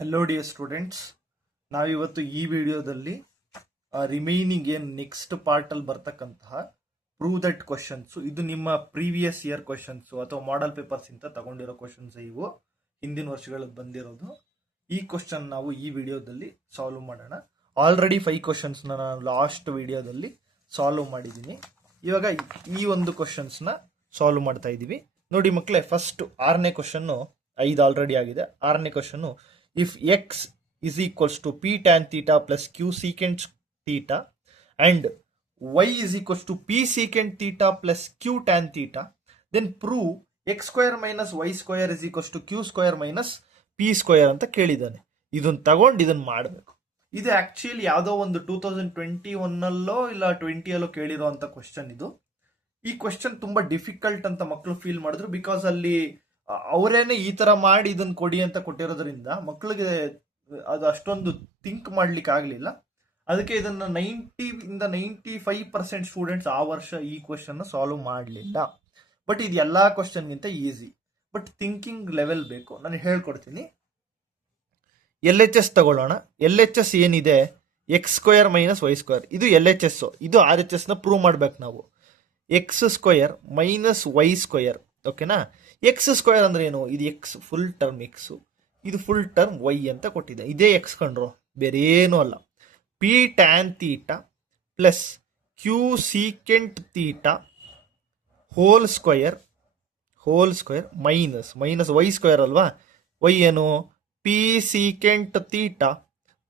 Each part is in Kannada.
ಹೆಲೋ ಡಿಯರ್ ಸ್ಟೂಡೆಂಟ್ಸ್, ನಾವಿವತ್ತು ಈ ವಿಡಿಯೋದಲ್ಲಿ ರಿಮೈನಿಂಗ್ ಏನು ನೆಕ್ಸ್ಟ್ ಪಾರ್ಟಲ್ಲಿ ಬರ್ತಕ್ಕಂತಹ ಪ್ರೂವ್ ದಟ್ ಕ್ವಶನ್ಸು, ಇದು ನಿಮ್ಮ ಪ್ರೀವಿಯಸ್ ಇಯರ್ ಕ್ವಶನ್ಸು ಅಥವಾ ಮಾಡೆಲ್ ಪೇಪರ್ಸ್ ಇಂದ ತಗೊಂಡಿರೋ ಕ್ವಶನ್ಸ್. ಇವು ಹಿಂದಿನ ವರ್ಷಗಳಲ್ಲಿ ಬಂದಿರೋದು. ಈ ಕ್ವಶನ್ ನಾವು ಈ ವಿಡಿಯೋದಲ್ಲಿ ಸಾಲ್ವ್ ಮಾಡೋಣ. ಆಲ್ರೆಡಿ 5 ಕ್ವಶನ್ಸ್ನ ನಾನು ಲಾಸ್ಟ್ ವಿಡಿಯೋದಲ್ಲಿ ಸಾಲ್ವ್ ಮಾಡಿದ್ದೀನಿ. ಇವಾಗ ಈ ಒಂದು ಕ್ವಶನ್ಸ್ನ ಸಾಲ್ವ್ ಮಾಡ್ತಾ ಇದ್ದೀವಿ. ನೋಡಿ ಮಕ್ಕಳೇ, ಫಸ್ಟ್ 6ನೇ ಕ್ವಶನ್ನು 5 ಆಲ್ರೆಡಿ ಆಗಿದೆ. 6ನೇ question, if x is equals to p tan theta plus q secant theta and y is equals to p secant theta plus q tan theta, then prove x square minus y square is equals to q square minus p square ಅಂತ ಕೇಳಿದ್ದಾನೆ. ಇದನ್ನ ತಗೊಂಡು ಇದನ್ನ ಮಾಡಬೇಕು. ಇದು ಆಕ್ಚುಲಿ ಯಾವುದೋ ಒಂದು 2021 ಇಲ್ಲ 20 ಕೇಳಿರೋ ಅಂತ ಕ್ವಶನ್ ಇದು. ಈ ಕ್ವಶನ್ ತುಂಬಾ ಡಿಫಿಕಲ್ಟ್ ಅಂತ ಮಕ್ಕಳು ಫೀಲ್ ಮಾಡಿದ್ರು. ಬಿಕಾಸ್ ಅಲ್ಲಿ ಅವರೇನೆ ಈ ತರ ಮಾಡಿ ಇದನ್ನ ಕೊಡಿ ಅಂತ ಕೊಟ್ಟಿರೋದ್ರಿಂದ ಮಕ್ಕಳಿಗೆ ಅದು ಅಷ್ಟೊಂದು ಥಿಂಕ್ ಮಾಡ್ಲಿಕ್ಕೆ ಆಗ್ಲಿಲ್ಲ. ಅದಕ್ಕೆ ಇದನ್ನ 95% ಸ್ಟೂಡೆಂಟ್ಸ್ ಆ ವರ್ಷ ಈ ಕ್ವಶನ್ ಸಾಲ್ವ್ ಮಾಡಲಿಲ್ಲ. ಬಟ್ ಇದು ಎಲ್ಲಾ ಕ್ವಶನ್ಗಿಂತ ಈಸಿ. ಬಟ್ ಥಿಂಕಿಂಗ್ ಲೆವೆಲ್ ಬೇಕು. ನಾನು ಹೇಳ್ಕೊಡ್ತೀನಿ. LHS ತಗೊಳ್ಳೋಣ. LHS ಏನಿದೆ, x square minus y square. ಇದು LHS. ಇದು RHS ನ ಪ್ರೂವ್ ಮಾಡ್ಬೇಕು ನಾವು. X square minus y square. ಓಕೆನಾ? ಎಕ್ಸ್ ಸ್ಕ್ವೇರ್ ಅಂದ್ರೆ ಏನು? ಇದು ಎಕ್ಸ್ ಫುಲ್ ಟರ್ಮ್ ಎಕ್ಸ್, ಇದು ಫುಲ್ ಟರ್ಮ್ ವೈ ಅಂತ ಕೊಟ್ಟಿದೆ. ಇದೇ ಎಕ್ಸ್ ಕಂಡ್ರು, ಬೇರೆ ಏನೂ ಅಲ್ಲ. P tan theta plus q secant theta whole square minus y square ಅಲ್ವಾ? ವೈ ಏನು? P secant theta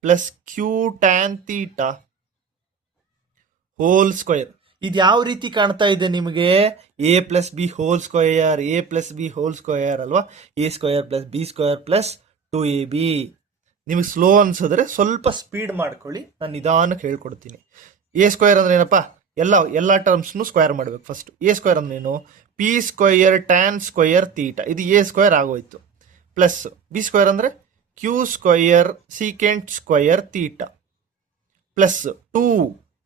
plus Q tan theta whole square. ಇದು ಯಾವ ರೀತಿ ಕಾಣ್ತಾ ಇದೆ ನಿಮಗೆ? A plus B whole square ಅಲ್ವಾ? A square plus B square plus 2ab. ನಿಮಗೆ ಸ್ಲೋ ಅನ್ಸಿದ್ರೆ ಸ್ವಲ್ಪ ಸ್ಪೀಡ್ ಮಾಡ್ಕೊಳ್ಳಿ, ನಾನು ನಿಧಾನಕ್ಕೆ ಹೇಳ್ಕೊಡ್ತೀನಿ. ಎ ಸ್ಕ್ವೇರ್ ಅಂದ್ರೆ ಏನಪ್ಪ? ಎಲ್ಲ ಟರ್ಮ್ಸ್ನು ಸ್ಕ್ವೇರ್ ಮಾಡ್ಬೇಕು. ಫಸ್ಟ್ ಎ ಸ್ಕ್ವೇರ್ ಅಂದ್ರೆ ಏನು? P square tan square theta. ಇದು ಎ ಸ್ಕ್ವೇರ್ ಆಗೋಯ್ತು. ಪ್ಲಸ್ ಬಿ ಸ್ಕ್ವೇರ್ ಅಂದ್ರೆ Q square secant square theta plus 2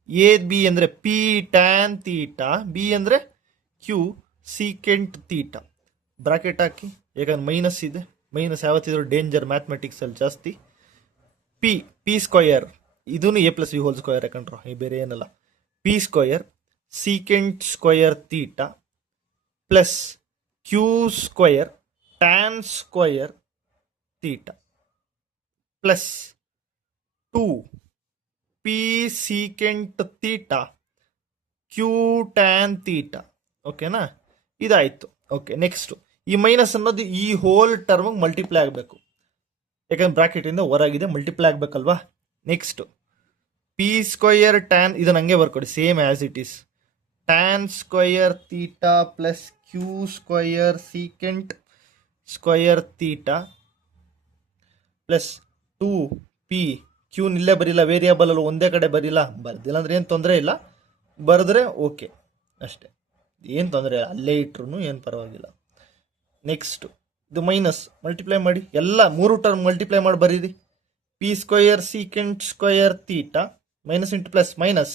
A B ಅಂದ್ರೆ ಪಿ ಟ್ಯಾನ್ ತೀಟಾ, ಬಿ ಅಂದ್ರೆ ಕ್ಯೂ ಸೀಕೆಂಟ್ ತೀಟಾ. ಬ್ರಾಕೆಟ್ ಹಾಕಿ, ಯಾಕಂದ್ರೆ ಮೈನಸ್ ಇದೆ. ಮೈನಸ್ ಯಾವತ್ತಿದ್ರು ಡೇಂಜರ್ ಮ್ಯಾಥಮೆಟಿಕ್ಸ್ ಅಲ್ಲಿ ಜಾಸ್ತಿ. ಪಿ ಸ್ಕ್ವಯರ್, ಇದೂ A plus B whole square ಯಾಕಂಡ್ರು, ಬೇರೆ ಏನಲ್ಲ. P square secant square theta plus Q square tan square theta plus 2 p secant theta q tan theta. ಓಕೆನಾ? ಇದಾಯ್ತು. ಓಕೆ, ನೆಕ್ಸ್ಟ್ ಈ ಮೈನಸ್ ಅನ್ನೋದು ಈ ಹೋಲ್ ಟರ್ಮ್ ಮಲ್ಟಿಪ್ಲೈ ಆಗಬೇಕು. ಯಾಕಂದ್ರೆ ಬ್ರಾಕೆಟ್ ಇಂದ ಹೊರಗಿದೆ, ಮಲ್ಟಿಪ್ಲೈ ಆಗ್ಬೇಕಲ್ವಾ? ನೆಕ್ಸ್ಟ್ ಪಿ ಸ್ಕ್ವಯರ್ ಟ್ಯಾನ್, ಇದನ್ನ ಹಂಗೆ ಬರ್ಕೊಡಿ same as it is. Tan square theta plus Q square secant square theta plus 2 P. Q ಇಲ್ಲೇ ಬರಿಲ್ಲ, ವೇರಿಯಬಲ್ ಅಲ್ಲಿ ಒಂದೇ ಕಡೆ ಬರಿಲ್ಲ. ಬರ್ದಿಲ್ಲ ಅಂದ್ರೆ ಏನು ತೊಂದರೆ ಇಲ್ಲ, ಬರೆದ್ರೆ ಓಕೆ ಅಷ್ಟೇ, ಏನು ತೊಂದರೆ ಇಲ್ಲ. ಅಲ್ಲೇ ಇಟ್ರು ಏನು ಪರವಾಗಿಲ್ಲ. ನೆಕ್ಸ್ಟ್ ಇದು ಮೈನಸ್ ಮಲ್ಟಿಪ್ಲೈ ಮಾಡಿ, ಎಲ್ಲ 3 ಟರ್ಮ್ ಮಲ್ಟಿಪ್ಲೈ ಮಾಡಿ ಬರೀರಿ. P square secant square theta minus into plus minus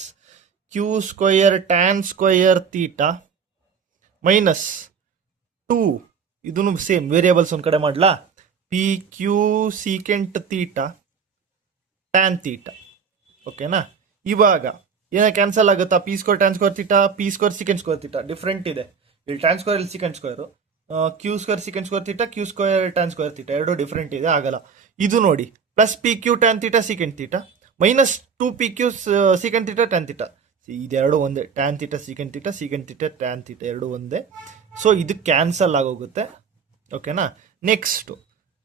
q square tan square theta minus 2, ಇದನ್ನು ಸೇಮ್ ವೇರಿಯಬಲ್ಸ್ ಒಂದು ಕಡೆ ಮಾಡಲಾ? P q secant theta tan theta. ಓಕೆನಾ? ಇವಾಗ ಏನ ಕ್ಯಾನ್ಸಲ್ ಆಗುತ್ತಾ? P square tan square theta, p square secant square theta different ಇದೆ. ಇಲ್ಲಿ ಟ್ಯಾನ್ ಸ್ಕ್ವೇರ್, ಇಲ್ಲಿ secant square. Q square secant square theta, q square tan square theta ಎರಡು ಡಿಫ್ರೆಂಟ್ ಇದೆ, ಆಗಲ್ಲ. ಇದು ನೋಡಿ, plus p q tan theta secant theta minus 2 P q secant theta tan theta. ಇದೆರಡು ಒಂದೇ. Tan theta secant theta tan theta ಎರಡು ಒಂದೇ. ಸೊ ಇದು ಕ್ಯಾನ್ಸಲ್ ಆಗೋಗುತ್ತೆ. ಓಕೆನಾ? Next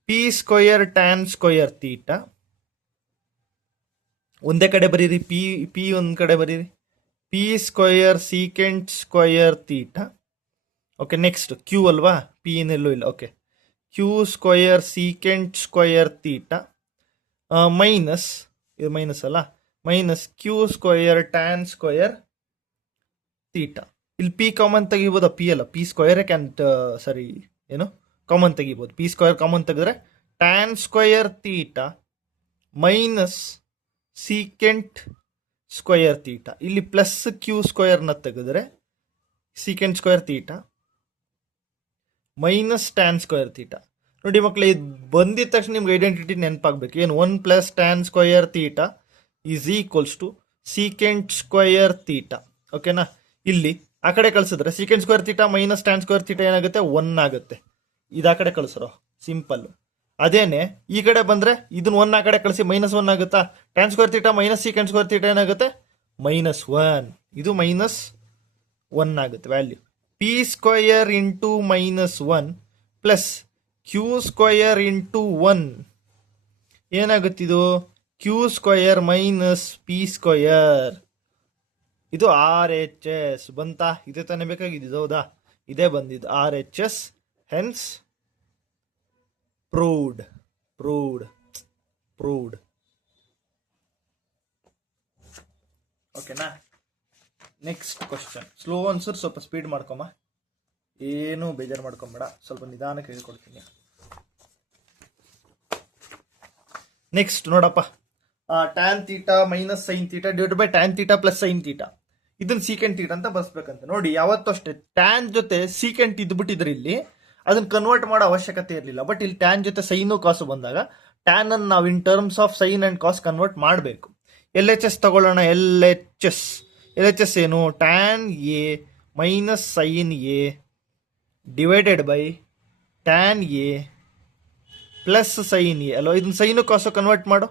p square tan square theta ಒಂದೇ ಕಡೆ ಬರೀರಿ, ಪಿ ಒಂದ್ ಕಡೆ ಬರೀರಿ. P square secant square theta. Okay, next q ಅಲ್ವಾ? ಪಿ ಇನ್ನೆಲ್ಲೂ ಇಲ್ಲ. Okay, q square secant square theta minus, ಇದು ಮೈನಸ್ ಅಲ್ಲ, minus q square tan square theta. ಇಲ್ಲಿ ಪಿ ಕಾಮನ್ ತೆಗಿಬೋದಾ? ಪಿ ಅಲ್ಲ, ಪಿ ಸ್ಕ್ವೇರ್ ಸರಿ ಏನು ಕಾಮನ್ ತೆಗಿಬೋದು. ಪಿ ಸ್ಕ್ವೇರ್ ಕಾಮನ್ ತೆಗೆದ್ರೆ tan square theta minus secant square theta. ಇಲ್ಲಿ ಪ್ಲಸ್ ಕ್ಯೂ ಸ್ಕ್ವೇರ್ನ ತೆಗೆದ್ರೆ secant square theta minus tan square theta. ನೋಡಿ ಮಕ್ಕಳೇ, ಇದು ಬಂದಿದ ತಕ್ಷಣ ನಿಮ್ಗೆ ಐಡೆಂಟಿಟಿ ನೆನಪಾಗಬೇಕು. ಏನು 1 + tan square theta is equals to secant square theta. ಓಕೆನಾ? ಇಲ್ಲಿ ಆ ಕಡೆ ಕಳಿಸಿದ್ರೆ secant square theta minus tan square theta ಏನಾಗುತ್ತೆ? 1 ಆಗುತ್ತೆ. ಇದು ಆ ಕಡೆ ಕಳಿಸ್ರೋ, ಸಿಂಪಲ್. ಅದೇನೆ ಈ ಕಡೆ ಬಂದ್ರೆ ಇದನ್ನ 1 ಆ ಕಡೆ ಕಳಿಸಿ -1 ಆಗುತ್ತಾ? Tan square theta minus secant square theta ಏನಾಗುತ್ತೆ? -1. ಇದು -1 ಆಗುತ್ತೆ value. P square into -1 plus Q square into 1 ಏನಾಗುತ್ತಿದು? Q square minus P square. ಇದು RHS ಬಂತಾ? ಇದೇ ತಾನೇ ಬೇಕಾಗಿದ್ದು, ಹೌದಾ? ಇದೇ ಬಂದಿದ್ದು RHS. Hence proved. ಓಕೆನಾ? Next question. ಸ್ಲೋ ಆನ್ಸರ್, ಸ್ವಲ್ಪ ಸ್ಪೀಡ್ ಮಾಡ್ಕೊಮ್ಮ, ಏನು ಬೇಜಾರು ಮಾಡ್ಕೊಂಬೇಡ, ಸ್ವಲ್ಪ ನಿಧಾನಕ್ಕೆ ಹೇಳ್ಕೊಡ್ತೀನಿ. ನೆಕ್ಸ್ಟ್ ನೋಡಪ್ಪ, tan theta minus sine theta divide by tan theta plus sine theta. ಇದನ್ನ ಸೀಕೆಂಟ್ ಥೀಟಾ ಅಂತ ಬರ್ಸ್ಬೇಕಂತ. ನೋಡಿ, ಯಾವತ್ತೂ ಅಷ್ಟೇ ಟ್ಯಾನ್ ಜೊತೆ ಸೀಕೆಂಟ್ ಇದ್ಬಿಟ್ಟಿದ್ರೆ ಇಲ್ಲಿ ಅದನ್ನ ಕನ್ವರ್ಟ್ ಮಾಡೋ ಅವಶ್ಯಕತೆ ಇರಲಿಲ್ಲ. ಬಟ್ ಇಲ್ಲಿ ಟ್ಯಾನ್ ಜೊತೆ ಸೈನು ಕಾಸು ಬಂದಾಗ ಟ್ಯಾನ್ ಅನ್ನು ನಾವು in terms of sine and cos convert ಮಾಡಬೇಕು. LHS ತಗೊಳ್ಳೋಣ. LHS ಏನು? Tan A minus sine A divided by tan A plus sine A ಅಲ್ವಾ? ಇದನ್ನ ಸೈನು ಕಾಸು ಕನ್ವರ್ಟ್ ಮಾಡು.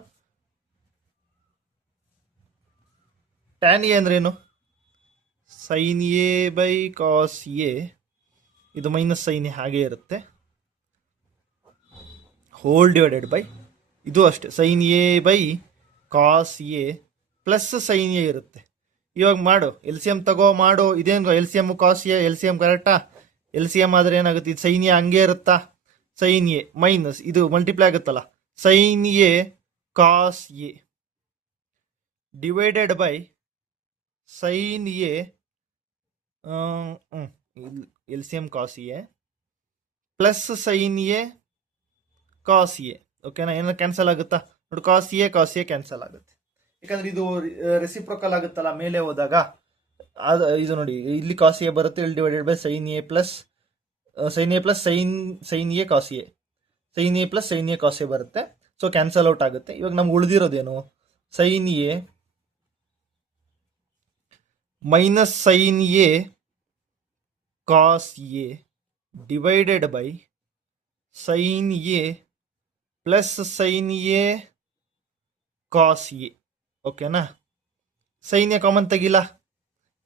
ಟ್ಯಾನ್ ಎ ಅಂದ್ರೇನು? Sine A by cos A. ಇದು ಮೈನಸ್ ಸೈನ್ ಎ ಹಾಗೆ ಇರುತ್ತೆ, ಹೋಲ್ ಡಿವೈಡೆಡ್ ಬೈ ಇದು ಅಷ್ಟೇ sine A by cos A plus sine A ಇರುತ್ತೆ. ಇವಾಗ ಮಾಡು, LCM ತಗೋ, ಮಾಡು. ಇದೇನು LCM ಕಾಸ್ ಎ? LCM ಕರೆಕ್ಟಾ? LCM ಆದರೆ ಏನಾಗುತ್ತೆ? ಇದು ಸೈನ್ ಎ ಹಂಗೆ ಇರುತ್ತಾ? ಸೈನ್ ಎ ಮೈನಸ್ ಇದು ಮಲ್ಟಿಪ್ಲೈ ಆಗುತ್ತಲ್ಲ, sine A cos A divided by sine A LCM cos A plus sine A cos A. ಓಕೆನಾ? ಏನೋ ಕ್ಯಾನ್ಸಲ್ ಆಗುತ್ತಾ? ನೋಡಿ, ಕಾಸ್ ಎ ಕ್ಯಾನ್ಸಲ್ ಆಗುತ್ತೆ, ಯಾಕಂದ್ರೆ ಇದು ರೆಸಿಪ್ರೊಕಲ್ ಆಗುತ್ತಲ್ಲ ಮೇಲೆ ಹೋದಾಗ. ಇದು ನೋಡಿ, ಇಲ್ಲಿ ಕಾಸ್ ಎ ಬರುತ್ತೆ, ಇಲ್ಲಿ divided by sine A plus sine A cos A, sine A plus sine A cos A ಬರುತ್ತೆ. ಸೊ ಕ್ಯಾನ್ಸಲ್ ಔಟ್ ಆಗುತ್ತೆ. ಇವಾಗ ನಮ್ಗೆ ಉಳಿದಿರೋದೇನು? Sine A minus sine A cos A divided by sine A plus sine A cos A. ಓಕೆನಾ? ಸೈನ್ ಎ ಕಾಮನ್ ತೆಗಿಲ್ಲ,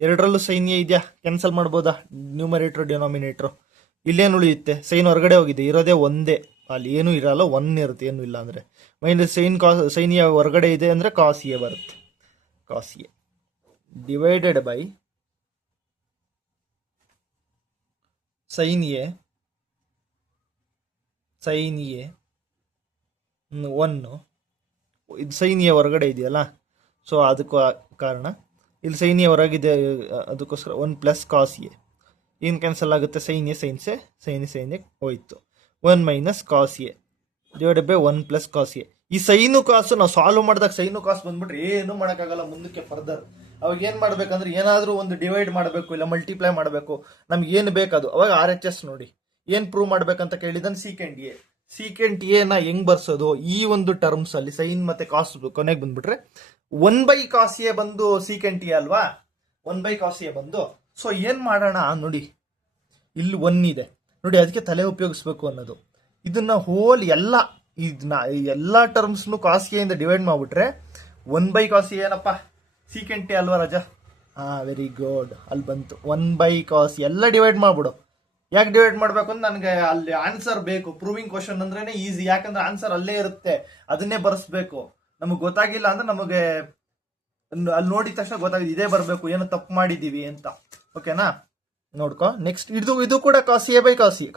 ಎರಡರಲ್ಲೂ ಸೈನ್ ಎ ಇದೆಯಾ? ಕ್ಯಾನ್ಸಲ್ ಮಾಡ್ಬೋದಾ? Numerator denominator. ಇಲ್ಲೇನು ಉಳಿಯುತ್ತೆ? ಸೈನ್ ಹೊರಗಡೆ ಹೋಗಿದೆ, ಇರೋದೇ ಒಂದೇ, ಅಲ್ಲಿ ಏನೂ ಇರಲ್ಲ, 1 ಇರುತ್ತೆ, ಏನೂ ಇಲ್ಲ ಅಂದರೆ. ಮೈನಸ್ ಸೈನ್ ಎ ಹೊರಗಡೆ ಇದೆ ಅಂದರೆ ಕಾಸ್ ಎ ಬರುತ್ತೆ. Cos A divided by sine A 1. ಇದು ಸೈನ್ ಎ ಹೊರಗಡೆ ಇದೆಯಲ್ಲ, ಸೊ ಅದಕ್ಕೂ ಕಾರಣ ಇಲ್ಲಿ ಸೈನ್ ಎ ಹೊರಗಿದೆ, ಅದಕ್ಕೋಸ್ಕರ 1 ಪ್ಲಸ್ ಕಾಸ್ ಎ. ಏನು ಕ್ಯಾನ್ಸಲ್ ಆಗುತ್ತೆ? ಸೈನ್ ಎ ಹೋಯ್ತು. 1 minus cos A divided by 1 plus cos A. ಈ ಸೈನು ಕಾಸು ನಾವು ಸಾಲ್ವ್ ಮಾಡಿದಾಗ ಸೈನು ಕಾಸು ಬಂದ್ಬಿಟ್ರೆ ಏನು ಮಾಡೋಕ್ಕಾಗಲ್ಲ ಮುಂದಕ್ಕೆ ಫರ್ದರ್. ಅವಾಗ ಏನು ಮಾಡ್ಬೇಕಂದ್ರೆ ಏನಾದರೂ ಒಂದು ಡಿವೈಡ್ ಮಾಡಬೇಕು, ಇಲ್ಲ ಮಲ್ಟಿಪ್ಲೈ ಮಾಡಬೇಕು, ನಮ್ಗೆ ಏನು ಬೇಕದು. ಅವಾಗ RHS ನೋಡಿ ಏನು ಪ್ರೂವ್ ಮಾಡ್ಬೇಕಂತ ಕೇಳಿದನ್ ಸೀಕೆಂಟ್ ಎನ ಹೆಂಗ್ ಬರ್ಸೋದು? ಈ ಒಂದು ಟರ್ಮ್ಸ್ ಅಲ್ಲಿ ಸೈನ್ ಮತ್ತೆ ಕಾಸ್ ಕೊನೆಗೆ ಬಂದ್ಬಿಟ್ರೆ 1 ಕಾಸ್ ಎ ಬಂದು ಸೀಕೆಂಟ್ ಎ ಅಲ್ವಾ? 1 ಕಾಸ್ ಎ ಬಂದು. ಸೊ ಏನ್ ಮಾಡೋಣ ನೋಡಿ, ಇಲ್ಲಿ 1 ಇದೆ ನೋಡಿ, ಅದಕ್ಕೆ ತಲೆ ಉಪಯೋಗಿಸ್ಬೇಕು ಅನ್ನೋದು. ಇದನ್ನ ಹೋಲ್ ಎಲ್ಲ ಟರ್ಮ್ಸ್ನು ಕಾಸ್ ಎ ಇಂದ ಡಿವೈಡ್ ಮಾಡ್ಬಿಟ್ರೆ 1 ಕಾಸ್ ಎ ಏನಪ್ಪ? ಸೀಕೆಂಟ್ ಎ ಅಲ್ವಾ ರಾಜಾ? ವೆರಿ ಗುಡ್, ಅಲ್ಲಿ ಬಂತು 1 ಕಾಸ್ ಎಲ್ಲ ಡಿವೈಡ್ ಮಾಡ್ಬಿಡು. ಯಾಕೆ ಡಿವೈಡ್ ಮಾಡ್ಬೇಕು ಅಂತ ನನಗೆ ಅಲ್ಲಿ ಆನ್ಸರ್ ಬೇಕು. ಪ್ರೂವಿಂಗ್ ಕ್ವಶನ್ ಅಂದ್ರೇನೆ ಈಸಿ, ಯಾಕಂದ್ರೆ ಆನ್ಸರ್ ಅಲ್ಲೇ ಇರುತ್ತೆ, ಅದನ್ನೇ ಬರೆಸ್ಬೇಕು. ನಮಗೆ ಗೊತ್ತಾಗಿಲ್ಲ ಅಂದ್ರೆ ನಮಗೆ ಅಲ್ಲಿ ನೋಡಿದ ತಕ್ಷಣ ಗೊತ್ತಾಗಿದೆ ಇದೇ ಬರಬೇಕು, ಏನೋ ತಪ್ಪು ಮಾಡಿದೀವಿ ಅಂತ. ಓಕೆನಾ? ನೋಡ್ಕೊ. ನೆಕ್ಸ್ಟ್ ಇದು ಕೂಡ cos A by cos A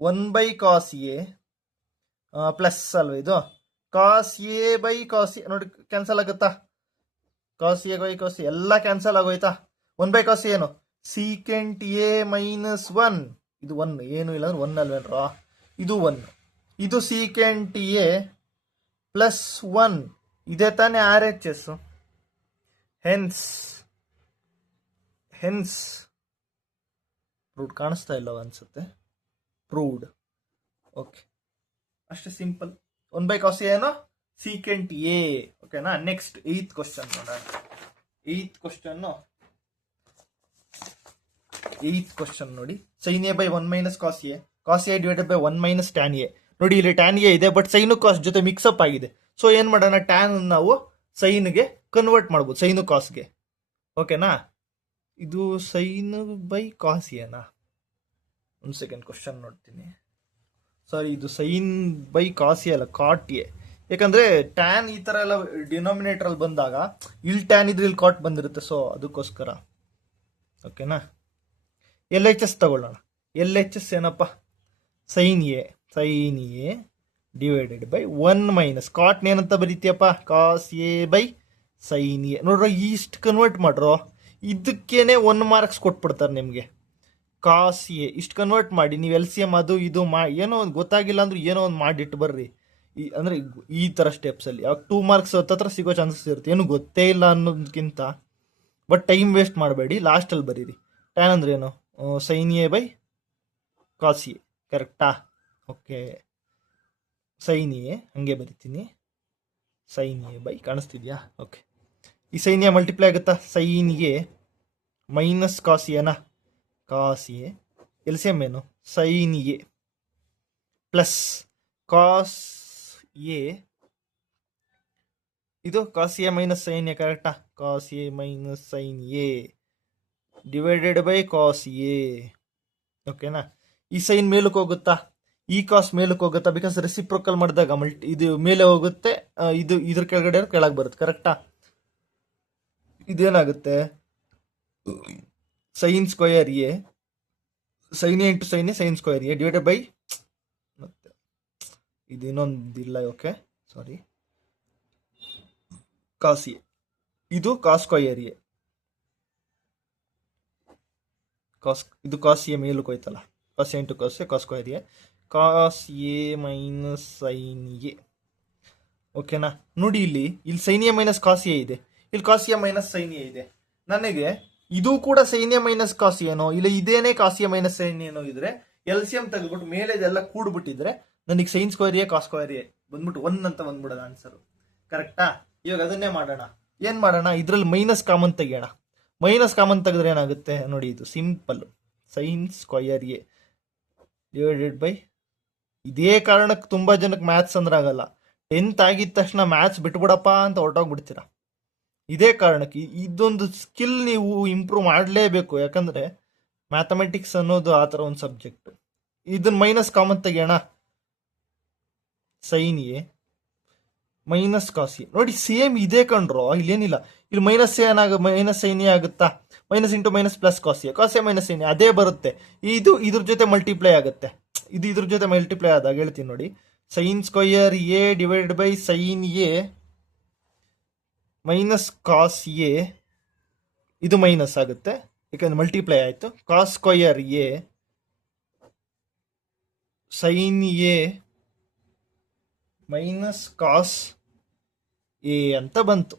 1 cos A plus ಅಲ್ವಾ ಇದು? Cos A by cos A ನೋಡಿ, ಕ್ಯಾನ್ಸಲ್ ಆಗುತ್ತಾ? ಕಾಸ್ ಎ ಬೈ ಕಾಸ್ ಎಲ್ಲ ಕ್ಯಾನ್ಸಲ್ ಆಗೋಯ್ತಾ? 1 ಕಾಸ್ ಏನು? Secant A minus 1. ಇದು 1, ಏನು ಇಲ್ಲ ಅಂದ್ರೆ 1 ಅಲ್ವೇನ್ರಾ? ಇದು 1. ಇದು ಸೀಕೆಂಟ್ ಎ ಪ್ಲಸ್ 1. ಇದೇ ತಾನೇ RHS. ಹೆನ್ಸ್ ಪ್ರೂವ್ಡ್ ಕಾಣಿಸ್ತಾ ಇಲ್ಲವ ಅನ್ಸುತ್ತೆ. ಪ್ರೂವ್ಡ್. ಓಕೆ, ಅಷ್ಟೇ ಸಿಂಪಲ್. 1/cos A ಏನೋ ಸೀಕೆಂಟ್ ಎ. ಓಕೆನಾ. ನೆಕ್ಸ್ಟ್ 8th ಕ್ವಶನ್ ನೋಡೋಣ. 8th ಕ್ವಶನ್ ನೋಡಿ. sin A by 1 minus cos A, cos A divided by 1 minus tan A. ನೋಡಿ ಇಲ್ಲಿ tan A ಇದೆ, ಬಟ್ ಸೈನು ಕಾಸ್ ಜೊತೆ ಮಿಕ್ಸಪ್ ಆಗಿದೆ. ಸೊ ಏನ್ ಮಾಡೋಣ, ಟ್ಯಾನ್ ನಾವು ಸೈನ್ಗೆ ಕನ್ವರ್ಟ್ ಮಾಡ್ಬೋದು, ಸೈನು ಕಾಸ್ಗೆ. ಓಕೆನಾ. ಇದು ಸೈನ್ ಬೈ ಕಾಸ್ ಏನಾ? ಒಂದು ಸೆಕೆಂಡ್ ಕ್ವಶನ್ ನೋಡ್ತೀನಿ. ಸಾರಿ, ಇದು ಸೈನ್ ಬೈ ಕಾಸ್ ಎ ಅಲ್ಲ, ಕಾಟ್ ಎ. ಯಾಕಂದ್ರೆ ಟ್ಯಾನ್ ಈ ತರ ಎಲ್ಲ ಡಿನಾಮಿನೇಟರ್ ಅಲ್ಲಿ ಬಂದಾಗ ಇಲ್ಲಿ ಟ್ಯಾನ್ ಇದ್ರೆ ಇಲ್ಲಿ ಕಾಟ್ ಬಂದಿರುತ್ತೆ. ಸೊ ಅದಕ್ಕೋಸ್ಕರ. ಓಕೆನಾ. LHS ತಗೊಳ್ಳೋಣ. LHS ಏನಪ್ಪ, sine A divided by 1 minus cot ಏನಂತ ಬರೀತಿಯಪ್ಪ, cos A by sine A. ನೋಡ್ರ, ಇಷ್ಟು ಕನ್ವರ್ಟ್ ಮಾಡ್ರೋ, ಇದಕ್ಕೇನೆ 1 ಮಾರ್ಕ್ಸ್ ಕೊಟ್ಬಿಡ್ತಾರೆ ನಿಮಗೆ. ಕಾಸ್ ಎ ಇಷ್ಟು ಕನ್ವರ್ಟ್ ಮಾಡಿ ನೀವು LCM ಅದು ಇದು ಏನೋ ಒಂದು ಗೊತ್ತಾಗಿಲ್ಲ ಅಂದ್ರೆ ಏನೋ ಒಂದು ಮಾಡಿಟ್ಟು ಬರ್ರಿ. ಅಂದ್ರೆ ಈ ತರ ಸ್ಟೆಪ್ಸ್ ಅಲ್ಲಿ ಅವಾಗ 2 ಮಾರ್ಕ್ಸ್ ಹತ್ರ ಸಿಗೋ ಚಾನ್ಸಸ್ ಇರುತ್ತೆ. ಏನು ಗೊತ್ತೇ ಇಲ್ಲ ಅನ್ನೋದಕ್ಕಿಂತ. ಬಟ್ ಟೈಮ್ ವೇಸ್ಟ್ ಮಾಡಬೇಡಿ, ಲಾಸ್ಟಲ್ಲಿ ಬರೀರಿ. ಟ್ಯಾನ್ ಅಂದ್ರೆ ಏನು, sine A by cos A. ಕರೆಕ್ಟಾ? ಓಕೆ, ಸೈನ್ ಎ ಹಂಗೆ ಬರಿತೀನಿ. ಸೈನ್ ಎ ಬೈ ಕಾಣಿಸ್ತಿದ್ಯಾ? ಓಕೆ, ಈ ಸೈನ್ ಎ ಮಲ್ಟಿಪ್ಲೈ ಆಗುತ್ತಾ, ಸೈನ್ ಎ ಮೈನಸ್ ಕಾಸ್ ಎನಾ, ಕಾಸ್ ಎ. LCM ಏನು, sine A plus cos A. ಇದು cos A minus sine A. ಕರೆಕ್ಟಾ? Cos A minus sine A divided by cos A. ಓಕೆನಾ. ಈ ಸೈನ್ ಮೇಲಕ್ಕೆ ಹೋಗುತ್ತಾ, ಈ ಕಾಸ್ ಮೇಲಕ್ಕೆ ಹೋಗುತ್ತಾ, ಬಿಕಾಸ್ ರೆಸಿಪ್ರೋಕಲ್ ಮಾಡಿದಾಗ ಇದು ಮೇಲೆ ಹೋಗುತ್ತೆ, ಇದು ಇದ್ರ ಕೆಳಗಡೆ ಕೆಳಗೆ ಬರುತ್ತೆ. ಕರೆಕ್ಟಾ? ಇದೇನಾಗುತ್ತೆ, sine square A, sine A into sine A, sine square A divided by, ಮತ್ತೆ ಇದು ಇನ್ನೊಂದಿಲ್ಲ. Okay, sorry, cos A. ಇದು ಕಾಸ್ ಸ್ಕ್ವಯರ್ ಎ, ಇದು ಕಾಸ್ ಎ ಮೇಲಕ್ಕೆ ಹೋಯ್ತಲ್ಲ, cos A into cos A, cos square A, cos A minus sine A. ಓಕೆನಾ. ನೋಡಿ, ಇಲ್ಲಿ sine A minus cos A ಇದೆ, ಇಲ್ಲಿ cos A minus sine A ಇದೆ. ನನಗೆ ಇದು ಕೂಡ ಸೈನ್ ಎ ಮೈನಸ್ ಕಾಸ್ ಏನೋ, ಇಲ್ಲ ಇದೇನೇ ಕಾಸ್ ಎ ಮೈನಸ್ ಸೈನ್ ಏನೋ ಇದ್ರೆ LCM ತೆಗೆದ್ಬಿಟ್ಟು ಮೇಲೆ ಇದೆಲ್ಲ ಕೂಡ್ಬಿಟ್ಟಿದ್ರೆ ನನಗೆ sine square A cos square A ಬಂದ್ಬಿಟ್ಟು 1 ಅಂತ ಬಂದ್ಬಿಡೋದು ಆನ್ಸರ್. ಕರೆಕ್ಟಾ? ಇವಾಗ ಅದನ್ನೇ ಮಾಡೋಣ. ಏನ್ ಮಾಡೋಣ, ಇದ್ರಲ್ಲಿ ಮೈನಸ್ ಕಾಮನ್ ತೆಗಿಯೋಣ. ಮೈನಸ್ ಕಾಮನ್ ತೆಗೆದ್ರೆ ಏನಾಗುತ್ತೆ ನೋಡಿ, ಇದು simple, sign square A divided by. ಇದೇ ಕಾರಣಕ್ಕೆ ತುಂಬಾ ಜನಕ್ಕೆ ಮ್ಯಾಥ್ಸ್ ಅಂದ್ರೆ ಆಗಲ್ಲ. 10th ಆಗಿದ ತಕ್ಷಣ ಮ್ಯಾಥ್ಸ್ ಬಿಟ್ಬಿಡಪ್ಪ ಅಂತ ಹೊರಟೋಗ್ಬಿಡ್ತೀರಾ. ಇದೇ ಕಾರಣಕ್ಕೆ ಇದೊಂದು ಸ್ಕಿಲ್ ನೀವು ಇಂಪ್ರೂವ್ ಮಾಡಲೇಬೇಕು. ಯಾಕಂದ್ರೆ ಮ್ಯಾಥಮೆಟಿಕ್ಸ್ ಅನ್ನೋದು ಆ ಥರ ಒಂದು ಸಬ್ಜೆಕ್ಟ್. ಇದನ್ನ ಮೈನಸ್ ಕಾಮನ್ ತೆಗಿಯೋಣ. Sine A minus cos A. ನೋಡಿ, ಸೇಮ್ ಇದೇ ಕಂಡ್ರೋ, ಇಲ್ಲೇನಿಲ್ಲ. ಇಲ್ಲಿ ಮೈನಸ್ ಸೈನ್ ಎ ಆಗುತ್ತಾ, minus into minus plus cos A minus sine A ಅದೇ ಬರುತ್ತೆ. ಇದು ಇದ್ರ ಜೊತೆ ಮಲ್ಟಿಪ್ಲೈ ಆಗುತ್ತೆ. ಇದು ಇದ್ರ ಜೊತೆ ಮಲ್ಟಿಪ್ಲೈ ಆದಾಗ ಹೇಳ್ತೀನಿ ನೋಡಿ, sine square A divided by sine A minus cos A. ಇದು ಮೈನಸ್ ಆಗುತ್ತೆ ಯಾಕಂದ್ರೆ ಮಲ್ಟಿಪ್ಲೈ ಆಯ್ತು. Cos square A sine A minus cos A ಅಂತ ಬಂತು.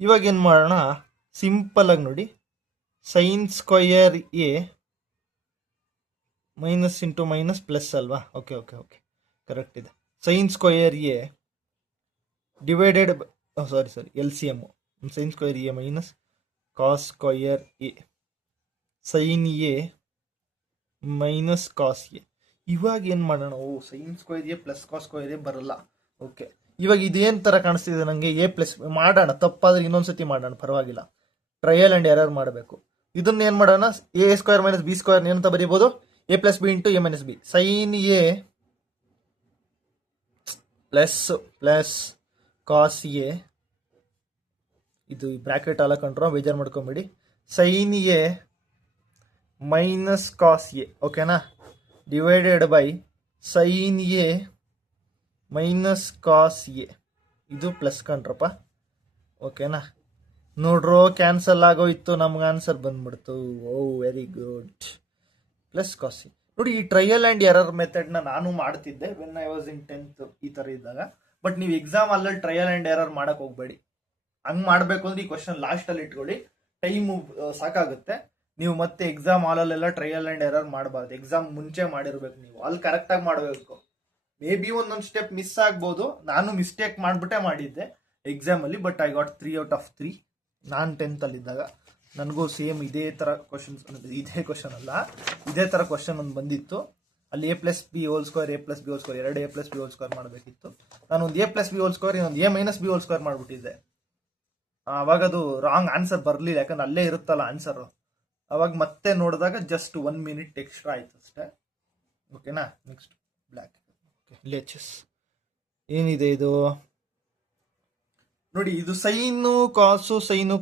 ಇವಾಗ ಏನು ಮಾಡೋಣ, ಸಿಂಪಲ್ ಆಗಿ ನೋಡಿ, sine square A minus into minus plus ಅಲ್ವಾ. ಓಕೆ ಓಕೆ ಓಕೆ ಕರೆಕ್ಟ್ ಇದೆ. Sine square A divided sorry LCM sine square A minus cos square A sine A minus cos A. ಇವಾಗ ಏನು ಮಾಡೋಣ, sign square A plus cos square A ಬರಲ್ಲ. ಓಕೆ, ಇವಾಗ ಇದೇನು ಥರ ಕಾಣಿಸ್ತಿದೆ ನನಗೆ, ಎ ಪ್ಲಸ್ ಮಾಡೋಣ. ತಪ್ಪಾದ್ರೆ ಇನ್ನೊಂದ್ಸತಿ ಮಾಡೋಣ, ಪರವಾಗಿಲ್ಲ. ಟ್ರಯಲ್ ಆ್ಯಂಡ್ ಎರರ್ ಮಾಡಬೇಕು. ಇದನ್ನ ಏನು ಮಾಡೋಣ, A square minus B square ಏನಂತ ಬರೀಬೋದು, A plus B into A minus B. Sine A plus cos A, ಇದು ಬ್ರಾಕೆಟ್ ಅಲ್ಲ ಕಂಡ್ರೋ, ಬೇಜಾರು ಮಾಡ್ಕೊಂಬೇಡಿ. Sine A minus cos A, ಓಕೆನಾ, divided by sine A minus cos A. ಇದು ಪ್ಲಸ್ ಕಂಡ್ರಪ್ಪ. ಓಕೆನಾ. ನೋಡ್ರೋ, ಕ್ಯಾನ್ಸಲ್ ಆಗೋಯ್ತು, ನಮ್ಗೆ ಆನ್ಸರ್ ಬಂದ್ಬಿಡ್ತು. Very good. Plus cos A. ನೋಡಿ, ಈ ಟ್ರಯಲ್ ಆ್ಯಂಡ್ ಎರರ್ ಮೆಥಡ್ನ ನಾನು ಮಾಡ್ತಿದ್ದೆ when I was in 10th ಈ ಥರ ಇದ್ದಾಗ. ಬಟ್ ನೀವು ಎಕ್ಸಾಮ್ ಅಲ್ಲಲ್ಲಿ ಟ್ರಯಲ್ ಆ್ಯಂಡ್ ಎರರ್ ಮಾಡಕ್ಕೆ ಹೋಗ್ಬೇಡಿ. ಹಂಗೆ ಮಾಡಬೇಕು ಅಂದ್ರೆ ಈ ಕ್ವಶನ್ ಲಾಸ್ಟಲ್ಲಿ ಇಟ್ಕೊಳ್ಳಿ, ಟೈಮು ಸಾಕಾಗುತ್ತೆ. ನೀವು ಮತ್ತೆ ಎಕ್ಸಾಮ್ ಹಾಲಲ್ಲೆಲ್ಲ ಟ್ರಯಲ್ ಆ್ಯಂಡ್ ಎರರ್ ಮಾಡಬಾರ್ದು. ಎಕ್ಸಾಮ್ ಮುಂಚೆ ಮಾಡಿರ್ಬೇಕು, ನೀವು ಅಲ್ಲಿ ಕರೆಕ್ಟಾಗಿ ಮಾಡಬೇಕು. ಮೇ ಬಿ ಒಂದೊಂದು ಸ್ಟೆಪ್ ಮಿಸ್ ಆಗ್ಬೋದು. ನಾನು ಮಿಸ್ಟೇಕ್ ಮಾಡಿಬಿಟ್ಟೆ ಮಾಡಿದ್ದೆ ಎಕ್ಸಾಮಲ್ಲಿ, but I got 3 out of 3. ನಾನು 10th ಅಲ್ಲಿದ್ದಾಗ ನನಗೂ ಸೇಮ್ ಇದೇ ಥರ ಕ್ವಶನ್ಸ್, ಇದೇ ಕ್ವಶನ್ ಅಲ್ಲ, ಇದೇ ಥರ ಕ್ವಶನ್ ಒಂದು ಬಂದಿತ್ತು. ಅಲ್ಲಿ A+B² A+B² 2 A+B² ಮಾಡಬೇಕಿತ್ತು. ನಾನು ಒಂದು A+B² ಇನ್ನೊಂದು A-B² ಮಾಡಿಬಿಟ್ಟಿದ್ದೆ. ಅವಾಗ ಅದು ರಾಂಗ್ ಆನ್ಸರ್ ಬರಲಿಲ್ಲ, ಯಾಕಂದ್ರೆ ಅಲ್ಲೇ ಇರುತ್ತಲ್ಲ ಆನ್ಸರು. ಅವಾಗ ಮತ್ತೆ ನೋಡಿದಾಗ ಜಸ್ಟ್ 1 minute ಎಕ್ಸ್ಟ್ರಾ ಆಯ್ತು ಅಷ್ಟೇ. ಓಕೆನಾ. Next black. ಲೇಚಸ್ ಏನಿದೆ ಇದು ನೋಡಿ. ಇದು ಸೈನು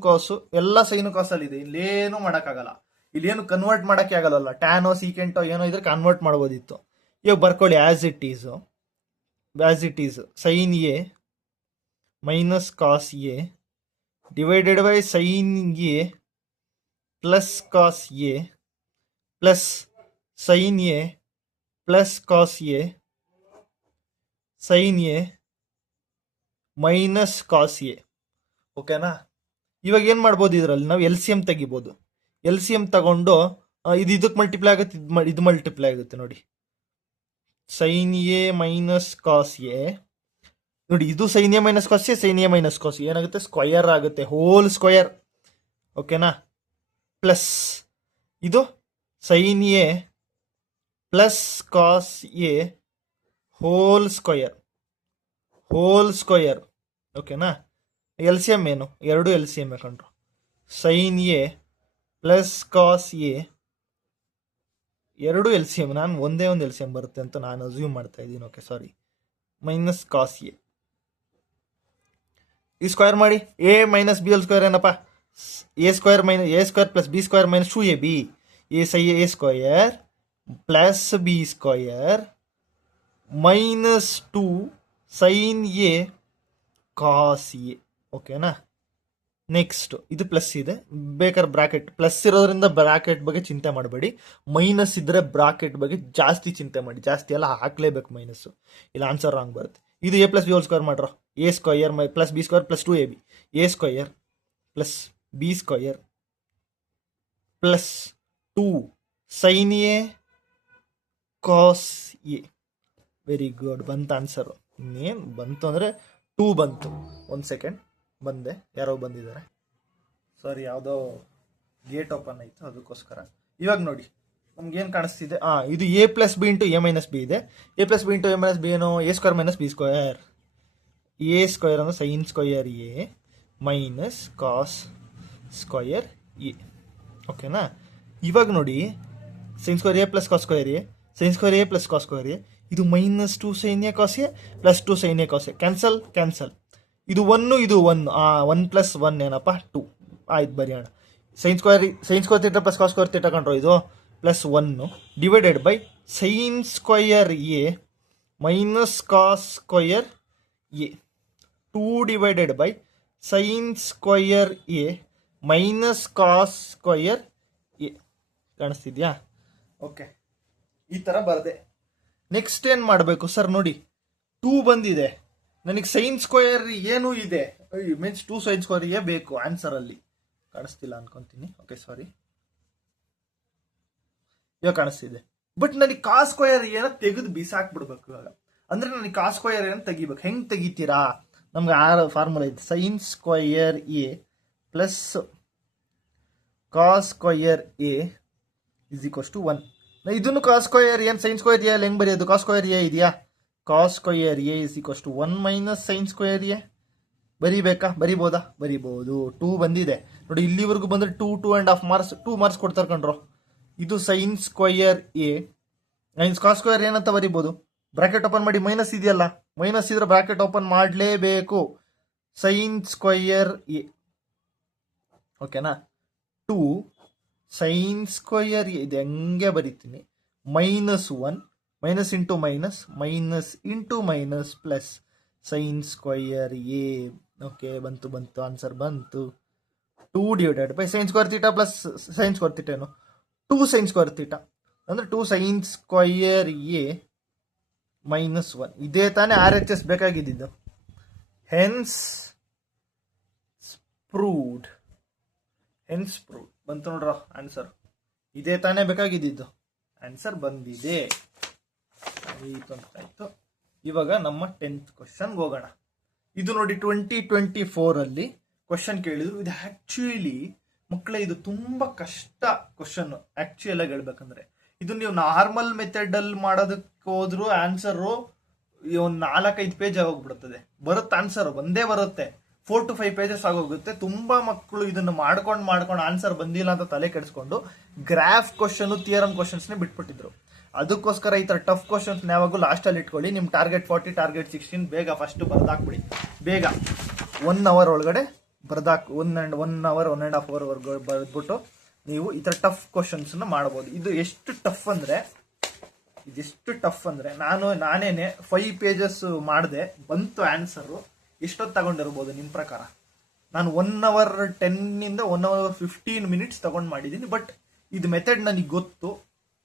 ಕಾಸು ಎಲ್ಲ ಸೈನು ಕಾಸಲ್ಲಿ ಇದೆ. ಇಲ್ಲೇನು ಮಾಡೋಕ್ಕಾಗಲ್ಲ, ಇಲ್ಲೇನು ಕನ್ವರ್ಟ್ ಮಾಡೋಕ್ಕೆ ಆಗಲ್ಲ. ಟ್ಯಾನೋ ಸೀಕೆಂಟೋ ಏನೋ ಇದ್ರೆ ಕನ್ವರ್ಟ್ ಮಾಡ್ಬೋದಿತ್ತು. ಇವಾಗ ಬರ್ಕೊಳ್ಳಿ as it is sine A minus cos A divided by sine A plus cos A plus sine A plus cos A sine A minus cos A. ಓಕೆನಾ. ಇವಾಗ ಏನು ಮಾಡ್ಬೋದು, ಇದರಲ್ಲಿ ನಾವು LCM ತೆಗಿಬೋದು. LCM ತಗೊಂಡು ಇದು ಇದಕ್ಕೆ ಮಲ್ಟಿಪ್ಲೈ ಆಗುತ್ತೆ, ಇದು ಮಲ್ಟಿಪ್ಲೈ ಆಗುತ್ತೆ ನೋಡಿ. Sine A minus cos A ನೋಡಿ, ಇದು sine A minus cos A, sine A minus cos A ಏನಾಗುತ್ತೆ, ಸ್ಕ್ವಯರ್ ಆಗುತ್ತೆ, ಹೋಲ್ ಸ್ಕ್ವಯರ್. ಓಕೆನಾ. ಪ್ಲಸ್ ಇದು sine A plus cos A whole square. ಓಕೆನಾ. LCM ಏನು, ಎರಡು LCM ಕಂಡ್ರು. ಸೈನ್ ಎ ಪ್ಲಸ್ ಕಾಸ್ ಎ ಎರಡು LCM, ನಾನು ಒಂದೇ ಒಂದು LCM ಬರುತ್ತೆ ಅಂತ ನಾನು ಅಸ್ಯೂಮ್ ಮಾಡ್ತಾ ಇದ್ದೀನಿ. Okay sorry. Minus cos A ಈ ಸ್ಕ್ವೇರ್ ಮಾಡಿ. A-B² ಏನಪ್ಪ, A² plus B² minus 2AB. A² plus B² minus 2 sine A cos A. ಓಕೆನಾ. ನೆಕ್ಸ್ಟ್ ಇದು ಪ್ಲಸ್ ಇದೆ, ಬೇಕಾದ್ರೆ ಬ್ರಾಕೆಟ್ ಪ್ಲಸ್ ಇರೋದ್ರಿಂದ ಬ್ರಾಕೆಟ್ ಬಗ್ಗೆ ಚಿಂತೆ ಮಾಡಬೇಡಿ. ಮೈನಸ್ ಇದ್ರೆ ಬ್ರಾಕೆಟ್ ಬಗ್ಗೆ ಜಾಸ್ತಿ ಚಿಂತೆ ಮಾಡಿ, ಜಾಸ್ತಿ ಎಲ್ಲ ಹಾಕ್ಲೇಬೇಕು ಮೈನಸ್ಸು, ಇಲ್ಲ ಆನ್ಸರ್ ರಾಂಗ್ ಬರುತ್ತೆ. ಇದು A+B² ಮಾಡ್ರೋ. A² plus B² plus 2AB. A² plus B² plus 2 sine A cos A. Very good, ಬಂತು ಆನ್ಸರು. ಇನ್ನೇನು ಬಂತು ಅಂದರೆ 2 ಬಂತು. 1 ಸೆಕೆಂಡ್ ಬಂದೆ, ಯಾರೋ ಬಂದಿದ್ದಾರೆ, ಸಾರಿ, ಯಾವುದೋ ಗೇಟ್ ಓಪನ್ ಆಯಿತು ಅದಕ್ಕೋಸ್ಕರ. ಇವಾಗ ನೋಡಿ ನಮ್ಗೇನು ಕಾಣಿಸ್ತಿದೆ, ಇದು A+B ಇಂಟು A-B ಇದೆ. A+B ಇಂಟು A-B ಏನು, A² ಮೈನಸ್ B². A² ಅಂದರೆ sine square A minus cos square A. ಓಕೆನಾ. ಇವಾಗ ನೋಡಿ sine square A plus cos square A, sine square A plus cos square A, ಇದು minus 2 sine A cos A plus 2 sine A cos A. Cancel. ಇದು 1 ಇದು 1, 1 ಪ್ಲಸ್ 1 ಏನಪ್ಪ 2. ಆಯ್ತು, ಬರೆಯೋಣ. Sine square theta plus cos square theta ಕಂಡ್ರೋ, ಇದು plus 1 divided by sine square A minus cos square A 2 divided by sine square A minus cos square A. ಕಾಣಿಸ್ತಿದ್ಯಾ. ಓಕೆ, ಈ ಥರ ಬರದೆ. ನೆಕ್ಸ್ಟ್ ಏನು ಮಾಡಬೇಕು ಸರ್, ನೋಡಿ 2 ಬಂದಿದೆ, ನನಗೆ ಸೈನ್ ಸ್ಕ್ವಯರ್ ಏನೂ ಇದೆ, ಮೀನ್ಸ್ 2 ಸೈನ್ ಸ್ಕ್ವಯರ್ ಎ ಬೇಕು ಆನ್ಸರಲ್ಲಿ. ಕಾಣಿಸ್ತಿಲ್ಲ ಅನ್ಕೊಂತೀನಿ. ಓಕೆ ಸಾರಿ, ಇವಾಗ ಕಾಣಿಸ್ತಿದೆ. ಬಟ್ ನನಗೆ ಕಾಸ್ ಸ್ಕ್ವಯರ್ ಏನೋ ತೆಗೆದು ಬಿಸಾಕ್ಬಿಡ್ಬೇಕು ಇವಾಗ. ಅಂದರೆ ನನಗೆ ಕಾಸ್ ಸ್ಕ್ವಯರ್ ಏನೋ ತೆಗಿಬೇಕು. ಹೆಂಗೆ ತೆಗಿತೀರಾ, ನಮ್ಗೆ ಫಾರ್ಮುಲಾ ಇದೆ, sine square A plus cos square A is equals to 1. ಇದನ್ನು ಕಾಸ್ ಸ್ಕ್ವಯರ್ ಏನು ಸೈನ್ ಸ್ಕ್ವಯರ್ ಎ ಅಲ್ಲಿ ಹೆಂಗೆ ಬರೆಯೋದು, ಕಾಸ್ ಸ್ಕ್ವಯರ್ ಎ ಇದೆಯಾ, cos square A is equals to 1 minus sine square A. ಬರಿಬೇಕಾ, ಬರಿಬೋದು. 2 ಬಂದಿದೆ ನೋಡಿ, ಇಲ್ಲಿವರೆಗೂ ಬಂದರೆ 2.5 ಮಾರ್ಕ್ಸ್, 2 ಮಾರ್ಕ್ಸ್ ಕೊಡ್ತಾರೆ ಕಣ್ರೋ. ಇದು sine square A minus cos square ಏನಂತ ಬರಿಬೋದು, ಬ್ರಾಕೆಟ್ ಓಪನ್ ಮಾಡಿ, ಮೈನಸ್ ಇದೆಯಲ್ಲ, ಮೈನಸ್ ಇದ್ರೆ ಬ್ರಾಕೆಟ್ ಓಪನ್ ಮಾಡಲೇಬೇಕು. Sine square A. ಓಕೆನಾ. 2 ಸೈನ್ ಸ್ಕ್ವಯರ್ ಎ ಇದೆ, ಹಂಗೆ ಬರಿತೀನಿ, minus 1 minus into minus plus sine square A. Okay, ಬಂತು ಆನ್ಸರ್ ಬಂತು. 2 divided by sine square theta plus sine square theta ಏನು, 2 ಸೈನ್ ಸ್ಕ್ವಯರ್ ಥೀಟಾ ಅಂದರೆ 2 ಸೈನ್ ಸ್ಕ್ವಯರ್ ಎ ಮೈನಸ್ 1. ಇದೇ ತಾನೇ RHS ಬೇಕಾಗಿದ್ದು. ಹೆನ್ಸ್ ಪ್ರೂವ್ಡ್ ಬಂತು ನೋಡ್ರ ಆನ್ಸರ್. ಇದೇ ತಾನೇ ಬೇಕಾಗಿದ್ದು. ಆನ್ಸರ್ ಬಂದಿದೆ. ಆಯ್ತು. ಇವಾಗ ನಮ್ಮ 10th ಕ್ವಶನ್ ಹೋಗೋಣ. ಇದು ನೋಡಿ 2024 ಅಲ್ಲಿ ಕ್ವಶನ್ ಕೇಳಿದ್ರು. ಇದು ಆಕ್ಚುಲಿ ಮಕ್ಕಳೇ ಇದು ತುಂಬಾ ಕಷ್ಟ ಕ್ವಶನ್ ಆಕ್ಚುಯಲ್ ಆಗಿ ಹೇಳ್ಬೇಕಂದ್ರೆ. ಇದು ನೀವು ನಾರ್ಮಲ್ ಮೆಥಡ್ ಅಲ್ಲಿ ಮಾಡೋದಕ್ಕೆ ಹೋದ್ರು ಆನ್ಸರು ಒಂದು 4-5 ಪೇಜ್ ಆಗೋಗ್ಬಿಡುತ್ತದೆ. ಬರುತ್ತೆ ಆನ್ಸರ್ ಒಂದೇ ಬರುತ್ತೆ, 4 to 5 pages ಆಗೋಗುತ್ತೆ. ತುಂಬಾ ಮಕ್ಕಳು ಇದನ್ನು ಮಾಡ್ಕೊಂಡು ಆನ್ಸರ್ ಬಂದಿಲ್ಲ ಅಂತ ತಲೆ ಕೆಡಿಸ್ಕೊಂಡು ಗ್ರಾಫ್ ಕ್ವಶನ್, ಥಿಯರಮ್ ಕ್ವಶನ್ಸ್ನೇ ಬಿಟ್ಬಿಟ್ಟಿದ್ರು. ಅದಕ್ಕೋಸ್ಕರ ಈ ತರ ಟಫ್ ಕ್ವಶನ್ಸ್ ಯಾವಾಗೂ ಲಾಸ್ಟ್ ಅಲ್ಲಿ ಇಟ್ಕೊಳ್ಳಿ. ನಿಮ್ ಟಾರ್ಗೆಟ್ 40, ಟಾರ್ಗೆಟ್ 16 ಬೇಗ ಫಸ್ಟ್ ಬರ್ದಾಕ್ಬಿಡಿ. ಬೇಗ 1 hour ಒಳಗಡೆ ಬರ್ದಾಕ್ 1.5 hour ಬರ್ದ್ಬಿಟ್ಟು ನೀವು ಈ ತರ ಟಫ್ ಕ್ವಶನ್ಸ್ ಮಾಡಬಹುದು. ಇದು ಎಷ್ಟು ಟಫ್ ಅಂದ್ರೆ ನಾನೇನೆ 5 pages ಮಾಡಿದೆ, ಬಂತು ಆನ್ಸರ್. ಎಷ್ಟೊತ್ತು ತಗೊಂಡಿರ್ಬೋದು ನಿಮ್ ಪ್ರಕಾರ? ನಾನು 1 hour 10 ಇಂದ 1 hour 15 minutes ತಗೊಂಡ್ ಮಾಡಿದೀನಿ. ಬಟ್ ಇದು ಮೆಥಡ್ ನನಗೆ ಗೊತ್ತು.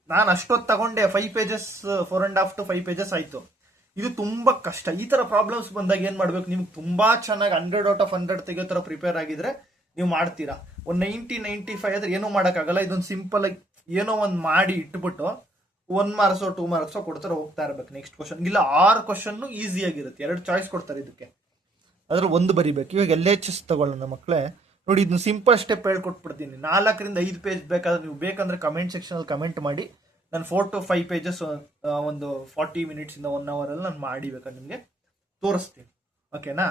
ನಾನು ಅಷ್ಟೊತ್ತು ತಗೊಂಡೆ 5 pages, 4.5 to 5 pages ಆಯ್ತು. ಇದು ತುಂಬಾ ಕಷ್ಟ. ಈ ತರ ಪ್ರಾಬ್ಲಮ್ಸ್ ಬಂದಾಗ ಏನ್ ಮಾಡ್ಬೇಕು, ನಿಮ್ಗೆ ತುಂಬಾ ಚೆನ್ನಾಗಿ 100 out of 100 ತೆಗೋ ತರ ಪ್ರಿಪೇರ್ ಆಗಿದ್ರೆ ನೀವು ಮಾಡ್ತೀರಾ. ಒಂದು 90-95 ಆದ್ರೆ ಏನೂ ಮಾಡಕ್ಕಾಗಲ್ಲ. ಇದೊಂದು ಸಿಂಪಲ್ ಆಗಿ ಏನೋ ಒಂದು ಮಾಡಿ ಇಟ್ಬಿಟ್ಟು 1 marks 2 marks ಕೊಡ್ತಾರೆ, ಹೋಗ್ತಾ ಇರ್ಬೇಕು ನೆಕ್ಸ್ಟ್ ಕ್ವಶನ್. ಇಲ್ಲ 6 ಕ್ವಶನ್ ಈಸಿ ಆಗಿರುತ್ತೆ, 2 ಚಾಯ್ಸ್ ಕೊಡ್ತಾರೆ ಇದಕ್ಕೆ, ಅದ್ರ ಒಂದು ಬರಿಬೇಕು. ಇವಾಗ LHS ತಗೊಳ್ಳೋಣ ಮಕ್ಕಳೇ. ನೋಡಿ ಇದನ್ನ ಸಿಂಪಲ್ ಸ್ಟೆಪ್ ಹೇಳ್ಕೊಟ್ಬಿಡ್ತೀನಿ. 4 ರಿಂದ 5 ಪೇಜ್ ಬೇಕಾದ್ರೆ ನೀವು ಬೇಕಂದ್ರೆ ಕಮೆಂಟ್ ಸೆಕ್ಷನ್ ಅಲ್ಲಿ ಕಮೆಂಟ್ ಮಾಡಿ. ನಾನು 4 to 5 pages ಒಂದು 40 minutes ಇಂದ 1 hour ಅಲ್ಲಿ ನಾನು ಮಾಡಿ ಬೇಕಾದ್ರೆ ನಿಮ್ಗೆ ತೋರಿಸ್ತೀನಿ. ಓಕೆನಾ?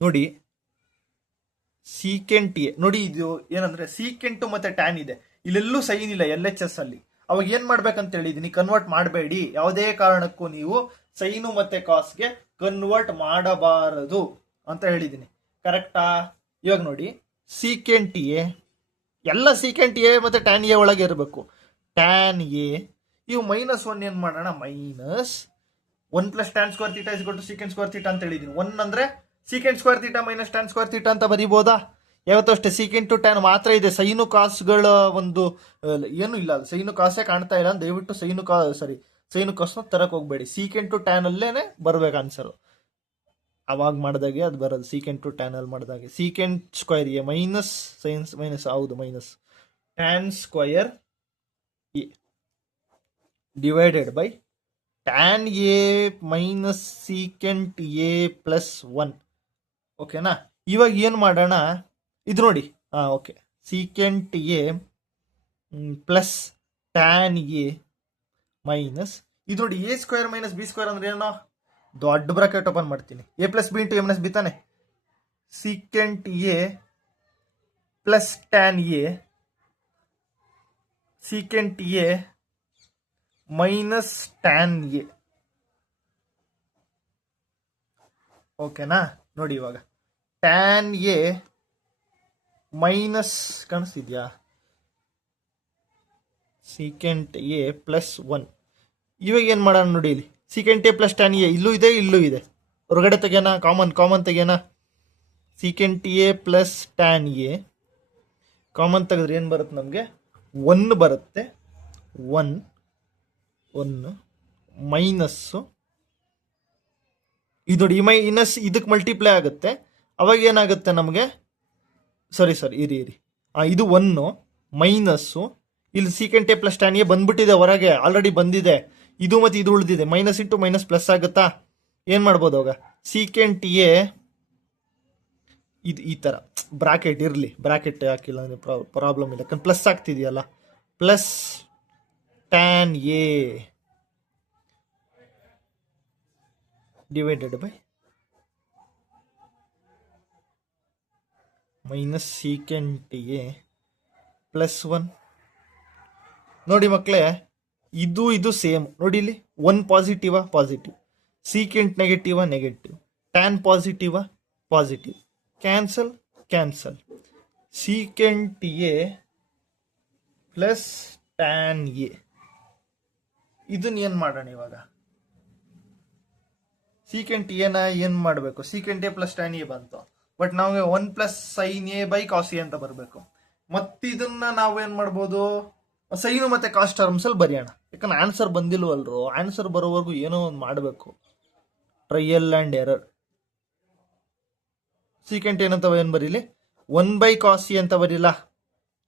ನೋಡಿ ಸೀಕೆಂಟ್ ಎ, ನೋಡಿ ಇದು ಏನಂದ್ರೆ ಸೀಕೆಂಟ್ ಮತ್ತೆ ಟ್ಯಾನ್ ಇದೆ, ಇಲ್ಲೆಲ್ಲೂ ಸೈನ್ ಇಲ್ಲ LHS ಅಲ್ಲಿ. ಅವಾಗ ಏನ್ ಮಾಡ್ಬೇಕಂತ ಹೇಳಿದೀನಿ, ಕನ್ವರ್ಟ್ ಮಾಡಬೇಡಿ. ಯಾವುದೇ ಕಾರಣಕ್ಕೂ ನೀವು ಸೈನು ಮತ್ತೆ ಕಾಸ್ಗೆ ಕನ್ವರ್ಟ್ ಮಾಡಬಾರದು ಅಂತ ಹೇಳಿದೀನಿ. ಕರೆಕ್ಟಾ? ಇವಾಗ ನೋಡಿ ಸೀಕೆಂಟ್ ಎ, ಎಲ್ಲ ಸೀಕೆಂಟ್ ಎ ಮತ್ತೆ ಟ್ಯಾನ್ ಎ ಒಳಗೆ ಇರಬೇಕು. ಟ್ಯಾನ್ ಎ ಇವು -1 ಏನ್ ಮಾಡೋಣ, -1 + tan square θ = secant square θ ಅಂತ ಹೇಳಿದೀನಿ. 1 ಅಂದ್ರೆ secant square θ - tan square θ ಅಂತ ಬರೀಬೋದಾ? ಯಾವತ್ತೂ ಅಷ್ಟೇ ಸೀಕೆಂಟ್ ಟು ಟ್ಯಾನ್ ಮಾತ್ರ ಇದೆ. ಸೈನು ಕಾಸ್ಗಳ ಒಂದು ಏನು ಇಲ್ಲ, ಸೈನು ಕಾಸೇ ಕಾಣ್ತಾ ಇಲ್ಲ. ದಯವಿಟ್ಟು ಸೈನು ಕಾಸ್ನ ತರಕ್ ಹೋಗ್ಬೇಡಿ. ಸೀಕೆಂಟ್ ಟು ಟ್ಯಾನ್ ಅಲ್ಲೇನೆ ಬರ್ಬೇಕು ಆನ್ಸರ್. ಅವಾಗ ಮಾಡಿದಾಗೆ ಅದು ಬರೋದು. ಸೀಕೆಂಟ್ ಟು ಟ್ಯಾನ್ ಅಲ್ಲಿ ಮಾಡಿದಾಗೆ secant square A minus sines minus ಹೌದು minus tan square A divided by tan A minus secant A plus 1. ಓಕೆನಾ? ಇವಾಗ ಏನು ಮಾಡೋಣ, ಇದು ನೋಡಿ. Okay, secant A plus tan A minus ಇದು ನೋಡಿ a² - b² ಅಂದ್ರೆ ಏನೋ ದೊಡ್ಡ ಬ್ರಾಕೆಟ್ ಓಪನ್ ಮಾಡ್ತೀನಿ. a + b × a - b ತಾನೆ. Secant A plus tan A secant A minus tan A. ಓಕೆನಾ? ನೋಡಿ ಇವಾಗ ಟ್ಯಾನ್ ಎ ಮೈನಸ್ ಕಾಣಿಸ್ತಿದ್ಯಾ, ಸೀಕೆಂಟ್ ಎ ಪ್ಲಸ್ 1. ಇವಾಗ ಏನ್ ಮಾಡೋಣ ನೋಡಿ, ಇಲ್ಲಿ secant A plus tan A ಇಲ್ಲೂ ಇದೆ. ಹೊರಗಡೆ ತೆಗೆಯೋಣ, ಕಾಮನ್ ತೆಗೆಯೋಣ. Secant A plus tan A common ತೆಗೆದ್ರೆ ಏನು ಬರುತ್ತೆ ನಮಗೆ, 1 ಬರುತ್ತೆ. 1 ಮೈನಸ್ಸು ಇದು ನೋಡಿ, ಮೈನಸ್ ಇದಕ್ಕೆ ಮಲ್ಟಿಪ್ಲೈ ಆಗುತ್ತೆ. ಅವಾಗ ಏನಾಗುತ್ತೆ ನಮಗೆ, ಸಾರಿ ಇರಿ ಇದು 1 ಮೈನಸ್ಸು ಇಲ್ಲಿ secant A plus tan A ಬಂದ್ಬಿಟ್ಟಿದೆ, ಹೊರಗೆ ಆಲ್ರೆಡಿ ಬಂದಿದೆ. ಇದು ಮತ್ತೆ ಇದು ಉಳಿದಿದೆ, ಮೈನಸ್ ಇಂಟು ಮೈನಸ್ ಪ್ಲಸ್ ಆಗುತ್ತಾ? ಏನ್ ಮಾಡ್ಬೋದು ಅವಾಗ, ಸೀಕೆಂಟ್ ಎ ಇದು ಈ ತರ ಬ್ರಾಕೆಟ್ ಇರಲಿ, ಬ್ರಾಕೆಟ್ ಹಾಕಿಲ್ಲ ಅಂದ್ರೆ ಪ್ರಾಬ್ಲಮ್ ಇಲ್ಲ, ಯಾಕಂದ್ರೆ ಪ್ಲಸ್ ಆಗ್ತಿದೆಯಲ್ಲ. Plus tan A divided by minus secant A plus 1. ನೋಡಿ ಮಕ್ಕಳೇ, ಇದು ಸೇಮ್ ನೋಡಿ. ಇಲ್ಲಿ 1 positive, secant negative, tan positive, cancel. Secant A plus tan A ಇದನ್ನ ಏನ್ ಮಾಡೋಣ ಇವಾಗ, ಸೀಕೆಂಟ್ ಎನ ಏನ್ ಮಾಡಬೇಕು, secant A plus tan A ಬಂತು. ಬಟ್ ನಮಗೆ 1 + sin a / cos a ಅಂತ ಬರಬೇಕು. ಮತ್ತಿದನ್ನ ನಾವು ಏನ್ ಮಾಡ್ಬೋದು, ಸೈನು ಮತ್ತೆ ಕಾಸ್ ಟರ್ಮ್ಸ್ ಅಲ್ಲಿ ಬರೆಯೋಣ. ಯಾಕಂದ್ರೆ ಆನ್ಸರ್ ಬಂದಿಲ್ವಲ್ರು, ಆನ್ಸರ್ ಬರೋವರೆಗೂ ಏನೋ ಒಂದು ಮಾಡಬೇಕು. Trial and error. ಸೀಕೆಂಟ್ ಏನಂತ ಏನ್ ಬರೀಲಿ, 1/cos a ಅಂತ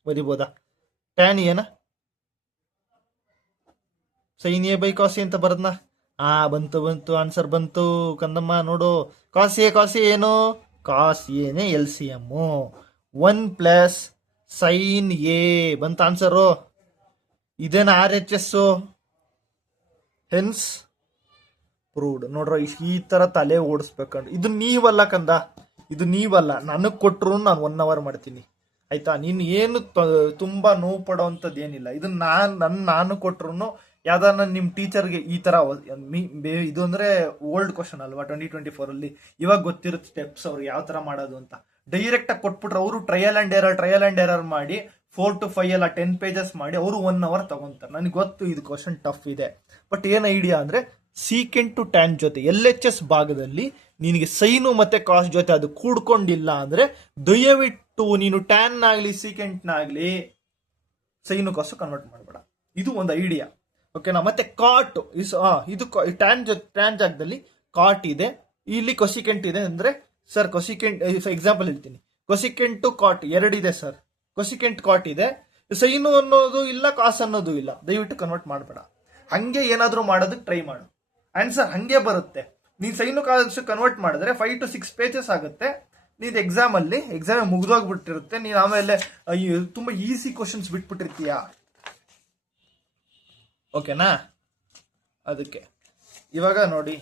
ಬರೀಬೋದಾ? ಟ್ಯಾನ್ ಏನ ಸೈನ್ ಎ ಬೈ ಕಾಸಿ ಅಂತ ಬರದ್ನಾ? ಬಂತು ಆನ್ಸರ್ ಬಂತು ಕಂದಮ್ಮ. ನೋಡು, ಕಾಸಿ ಏನು? ಕಾಸ್ ಎನೇ L C M. 1 + sin A ಬಂತ ಆನ್ಸರು. ಇದೇನ RHS, ಹೆನ್ಸ್ ಪ್ರೂವ್ಡ್. ನೋಡ್ರ, ಈ ತರ ತಲೆ ಓಡಿಸ್ಬೇಕಂದ್ರೆ ಇದು ನೀವಲ್ಲ ಕಂದ, ಇದು ನೀವಲ್ಲ. ನನಗ್ ಕೊಟ್ರು ನಾನು 1 hour ಮಾಡ್ತೀನಿ, ಆಯ್ತಾ? ನೀನು ಏನು ತುಂಬಾ ನೋವು ಪಡೋವಂಥದ್ದು ಏನಿಲ್ಲ. ಇದು ನಾನು ಕೊಟ್ರು ಯಾವ್ದಾನ ನಿಮ್ ಟೀಚರ್ಗೆ ಈ ತರ ಇದು ಅಂದ್ರೆ ಓಲ್ಡ್ ಕ್ವಶನ್ ಅಲ್ವಾ, 2024 ಅಲ್ಲಿ. ಇವಾಗ ಗೊತ್ತಿರುತ್ತೆ ಸ್ಟೆಪ್ಸ್ ಅವ್ರು ಯಾವ ತರ ಮಾಡೋದು ಅಂತ. ಡೈರೆಕ್ಟ್ ಆಗಿ ಕೊಟ್ಬಿಟ್ರೆ ಅವರು ಟ್ರಯಲ್ ಅಂಡ್ ಎರರ್ ಮಾಡಿ 4 to 5 ಎಲ್ಲ 10 pages ಮಾಡಿ ಅವರು 1 hour ತಗೊಂತಾರೆ. ನನಗೆ ಗೊತ್ತು ಇದು ಕ್ವಶನ್ ಟಫ್ ಇದೆ, ಬಟ್ ಏನ್ ಐಡಿಯಾ ಅಂದ್ರೆ ಸೀಕೆಂಟ್ ಟು ಟ್ಯಾನ್ ಜೊತೆ LHS ಭಾಗದಲ್ಲಿ ನಿನಗೆ ಸೈನು ಮತ್ತೆ ಕಾಸ್ ಜೊತೆ ಅದು ಕೂಡ್ಕೊಂಡಿಲ್ಲ ಅಂದ್ರೆ ದಯವಿಟ್ಟು ನೀನು ಟ್ಯಾನ್ ಆಗ್ಲಿ ಸೀಕೆಂಟ್ ನಾಗ್ಲಿ ಸೈನು ಕಾಸು ಕನ್ವರ್ಟ್ ಮಾಡಬೇಡ. ಇದು ಒಂದು ಐಡಿಯಾ, ಓಕೆನಾ? ಮತ್ತೆ ಕಾಟ್ ಇದು ಟ್ಯಾನ್ ಜಾಗದಲ್ಲಿ ಕಾಟ್ ಇದೆ, ಇಲ್ಲಿ ಕೊಸಿಕೆಂಟ್ ಇದೆ ಅಂದ್ರೆ ಸರ್ ಕೊಸಿಕೆಂಟ್ ಎಕ್ಸಾಂಪಲ್ ಹೇಳ್ತೀನಿ. ಕೊಸಿಕೆಂಟ್ ಟು ಕಾಟ್ 2 ಇದೆ ಸರ್, ಕೊಸಿಕೆಂಟ್ ಕಾಟ್ ಇದೆ, ಸೈನು ಅನ್ನೋದು ಇಲ್ಲ, ಕಾಸ್ ಅನ್ನೋದು ಇಲ್ಲ. ದಯವಿಟ್ಟು ಕನ್ವರ್ಟ್ ಮಾಡಬೇಡ. ಹಂಗೆ ಏನಾದ್ರೂ ಮಾಡೋದಕ್ಕೆ ಟ್ರೈ ಮಾಡು, ಆನ್ಸರ್ ಹಂಗೆ ಬರುತ್ತೆ. ನೀನ್ ಸೈನು ಕಾಸ್ ಕನ್ವರ್ಟ್ ಮಾಡಿದ್ರೆ 5 to 6 pages ಆಗುತ್ತೆ. ನೀನ್ ಎಕ್ಸಾಮ್ ಮುಗ್ದೋಗ್ಬಿಟ್ಟಿರುತ್ತೆ. ನೀನ್ ಆಮೇಲೆ ತುಂಬಾ ಈಸಿ ಕ್ವಶನ್ಸ್ ಬಿಟ್ಬಿಟ್ಟಿರ್ತೀಯ, ಓಕೆನಾ? ಅದಕ್ಕೆ ಇವಾಗ ನೋಡಿ,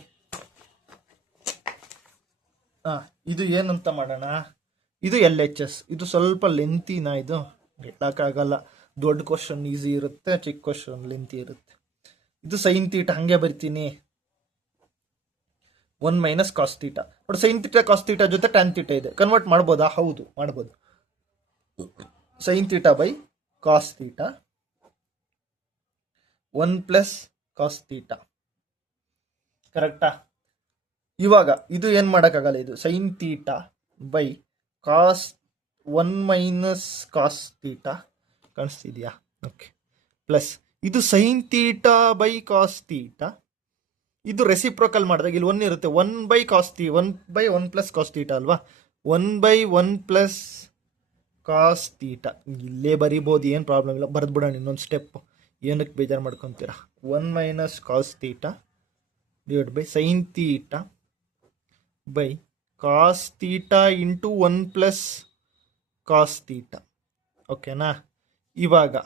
ಇದು ಏನಂತ ಮಾಡೋಣ. ಇದು LHS, ಇದು ಸ್ವಲ್ಪ ಲೆಂತಿನ, ಇದು ಗೆಲ್ಲಕ್ಕಾಗಲ್ಲ. ದೊಡ್ಡ ಕ್ವಶನ್ ಈಸಿ ಇರುತ್ತೆ, ಚಿಕ್ಕ ಕ್ವಶನ್ ಲೆಂತಿ ಇರುತ್ತೆ. ಇದು ಸೈನ್ ತೀಟ ಹಂಗೆ ಬರ್ತೀನಿ, 1 - cos theta. But sine theta cos theta ಜೊತೆ ಟ್ಯಾನ್ ಥೀಟಾ ಇದೆ, ಕನ್ವರ್ಟ್ ಮಾಡ್ಬೋದಾ? ಹೌದು, ಮಾಡ್ಬೋದು. Sine theta by cos theta 1 + cos theta, ಕರೆಕ್ಟಾ? ಇವಾಗ ಇದು ಏನ್ ಮಾಡಕ್ಕಾಗಲ್ಲ. ಇದು sine theta by cos 1 - cos theta ಕಾಣಿಸ್ತಿದ್ಯಾ? ಓಕೆ. ಪ್ಲಸ್ ಇದು sine theta by cos theta. ಇದು ರೆಸಿಪ್ರೋಕಲ್ ಮಾಡಿದಾಗ ಇಲ್ಲಿ 1 ಇರುತ್ತೆ. 1/1 + cos ಥೀಟಾ ಅಲ್ವಾ? 1/1 + cos ಥೀಟಾ ಇಲ್ಲೇ ಬರಿಬೋದು, ಏನು ಪ್ರಾಬ್ಲಮ್ ಇಲ್ಲ. ಬರೆದ್ಬಿಡೋಣ ಇನ್ನೊಂದು ಸ್ಟೆಪ್, ಏನಕ್ಕೆ ಬೇಜಾರು ಮಾಡ್ಕೊತೀರಾ? 1 - cos theta divide by sine theta by cos theta into 1 + cos theta, ಓಕೆನಾ? ಇವಾಗ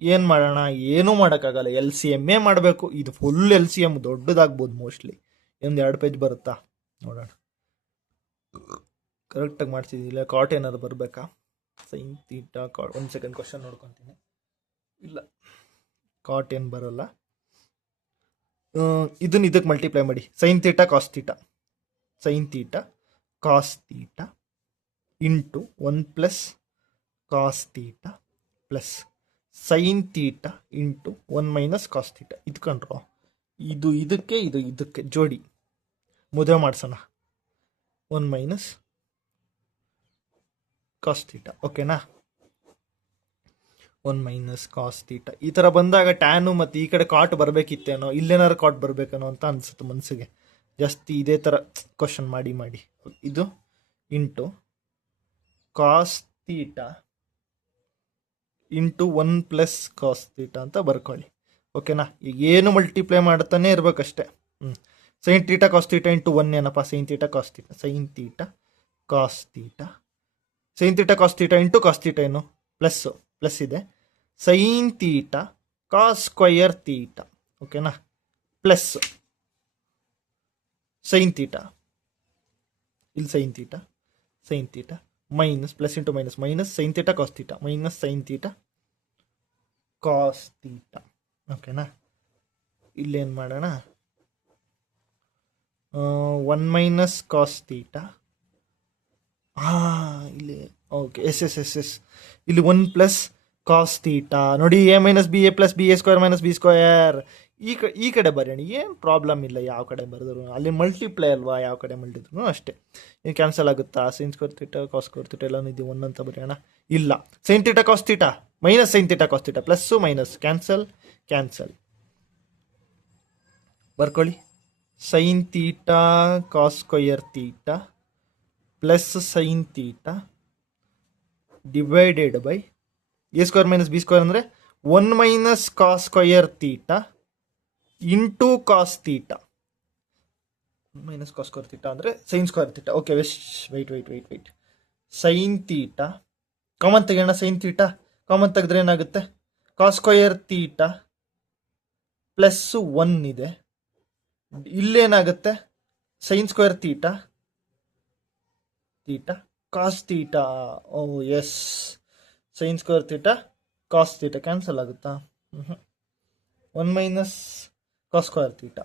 ಏನು ಮಾಡೋಣ? ಏನೂ ಮಾಡೋಕ್ಕಾಗಲ್ಲ, LCM ಮಾಡಬೇಕು. ಇದು ಫುಲ್ LCM ದೊಡ್ಡದಾಗ್ಬೋದು, ಮೋಸ್ಟ್ಲಿ 1-2 ಪೇಜ್ ಬರುತ್ತಾ ನೋಡೋಣ. ಕರೆಕ್ಟಾಗಿ ಮಾಡ್ತಿದ್ದಿಲ್ಲ, ಕಾಟ್ ಏನಾದ್ರು ಬರಬೇಕಾ? Sine theta cot, 1 second question ನೋಡ್ಕೊತೀನಿ. ಇಲ್ಲ, ಕಾಟ್ ಏನು ಬರೋಲ್ಲ. ಇದಕ್ಕೆ ಮಲ್ಟಿಪ್ಲೈ ಮಾಡಿ. Sine theta cos theta, sine theta cos theta into 1 + cos theta plus sine theta into 1 - cos theta. ಇದು ಕಂಡ್ರೋ, ಇದು ಇದಕ್ಕೆ ಜೋಡಿ ಮದುವೆ ಮಾಡ್ಸೋಣ. 1 - cos ಥೀಟಾ, ಓಕೆನಾ? 1 - cos ಥೀಟಾ ಈ ಥರ ಬಂದಾಗ ಟ್ಯಾನು ಮತ್ತು ಈ ಕಡೆ ಕಾಟ್ ಬರಬೇಕಿತ್ತೇನೋ, ಇಲ್ಲೇನಾದ್ರು ಕಾಟ್ ಬರಬೇಕೇನೋ ಅಂತ ಅನ್ಸುತ್ತೆ ಮನಸ್ಸಿಗೆ. ಜಾಸ್ತಿ ಇದೇ ಥರ ಕ್ವಶನ್ ಮಾಡಿ ಇದು into cos theta into 1 + cos theta ಅಂತ ಬರ್ಕೊಳ್ಳಿ, ಓಕೆನಾ? ಈಗ ಏನು ಮಲ್ಟಿಪ್ಲೈ ಮಾಡ್ತಾನೆ ಇರ್ಬೇಕಷ್ಟೆ. Sine theta cos theta into 1 ಏನಪ್ಪ? Sine theta cos theta, sine theta cos theta, sine theta cos theta into cos theta ಏನು? ಪ್ಲಸ್ ಇದೆ. Sine theta cos square theta, ಓಕೆನಾ? ಪ್ಲಸ್ ಸೈನ್ ಥೀಟಾ, ಇಲ್ಲಿ sine theta minus plus into minus sine theta cos theta minus sine theta cos theta, ಓಕೆನಾ? ಇಲ್ಲೇನು ಮಾಡೋಣ? 1 - cos ಥೀಟಾ, ಇಲ್ಲಿ ಓಕೆ. ಎಸ್ ಇಲ್ಲಿ 1 + cos ಥೀಟಾ ನೋಡಿ. A - B A + B A² - B². ಈ ಕಡೆ ಬರೆಯೋಣ, ಏನು ಪ್ರಾಬ್ಲಮ್ ಇಲ್ಲ. ಯಾವ ಕಡೆ ಬರೆದ್ರು ಅಲ್ಲಿ ಮಲ್ಟಿಪ್ಲೈ ಅಲ್ವಾ, ಯಾವ ಕಡೆ ಮಲ್ಟಿದ್ರು ಅಷ್ಟೇ. ಏನು ಕ್ಯಾನ್ಸಲ್ ಆಗುತ್ತಾ? Sine square theta cos square theta ಎಲ್ಲ ಇದು 1 ಅಂತ ಬರೆಯೋಣ. ಇಲ್ಲ, sine theta cos theta minus sine theta cos theta plus minus cancel ಬರ್ಕೊಳ್ಳಿ. Sine theta cos square theta plus sine theta divided by A square minus B square ಅಂದರೆ 1 minus cos square theta into cos theta. Minus cos square theta ಅಂದರೆ sine square theta. Okay, wait sine theta common ತೆಗೆಯೋಣ. ಸೈನ್ ತೀಟಾ ಕಾಮನ್ ತೆಗೆದ್ರೆ ಏನಾಗುತ್ತೆ? ಕಾಸ್ ಸ್ಕ್ವಯರ್ ತೀಟಾ ಪ್ಲಸ್ 1 ಇದೆ. ಇಲ್ಲೇನಾಗುತ್ತೆ? Sine square theta cos theta. Oh yes, sine square theta cos theta cancel ಆಗುತ್ತಾ? 1 ಮೈನಸ್ ಕಾಸ್ ಸ್ಕ್ವೇರ್ ತೀಟಾ.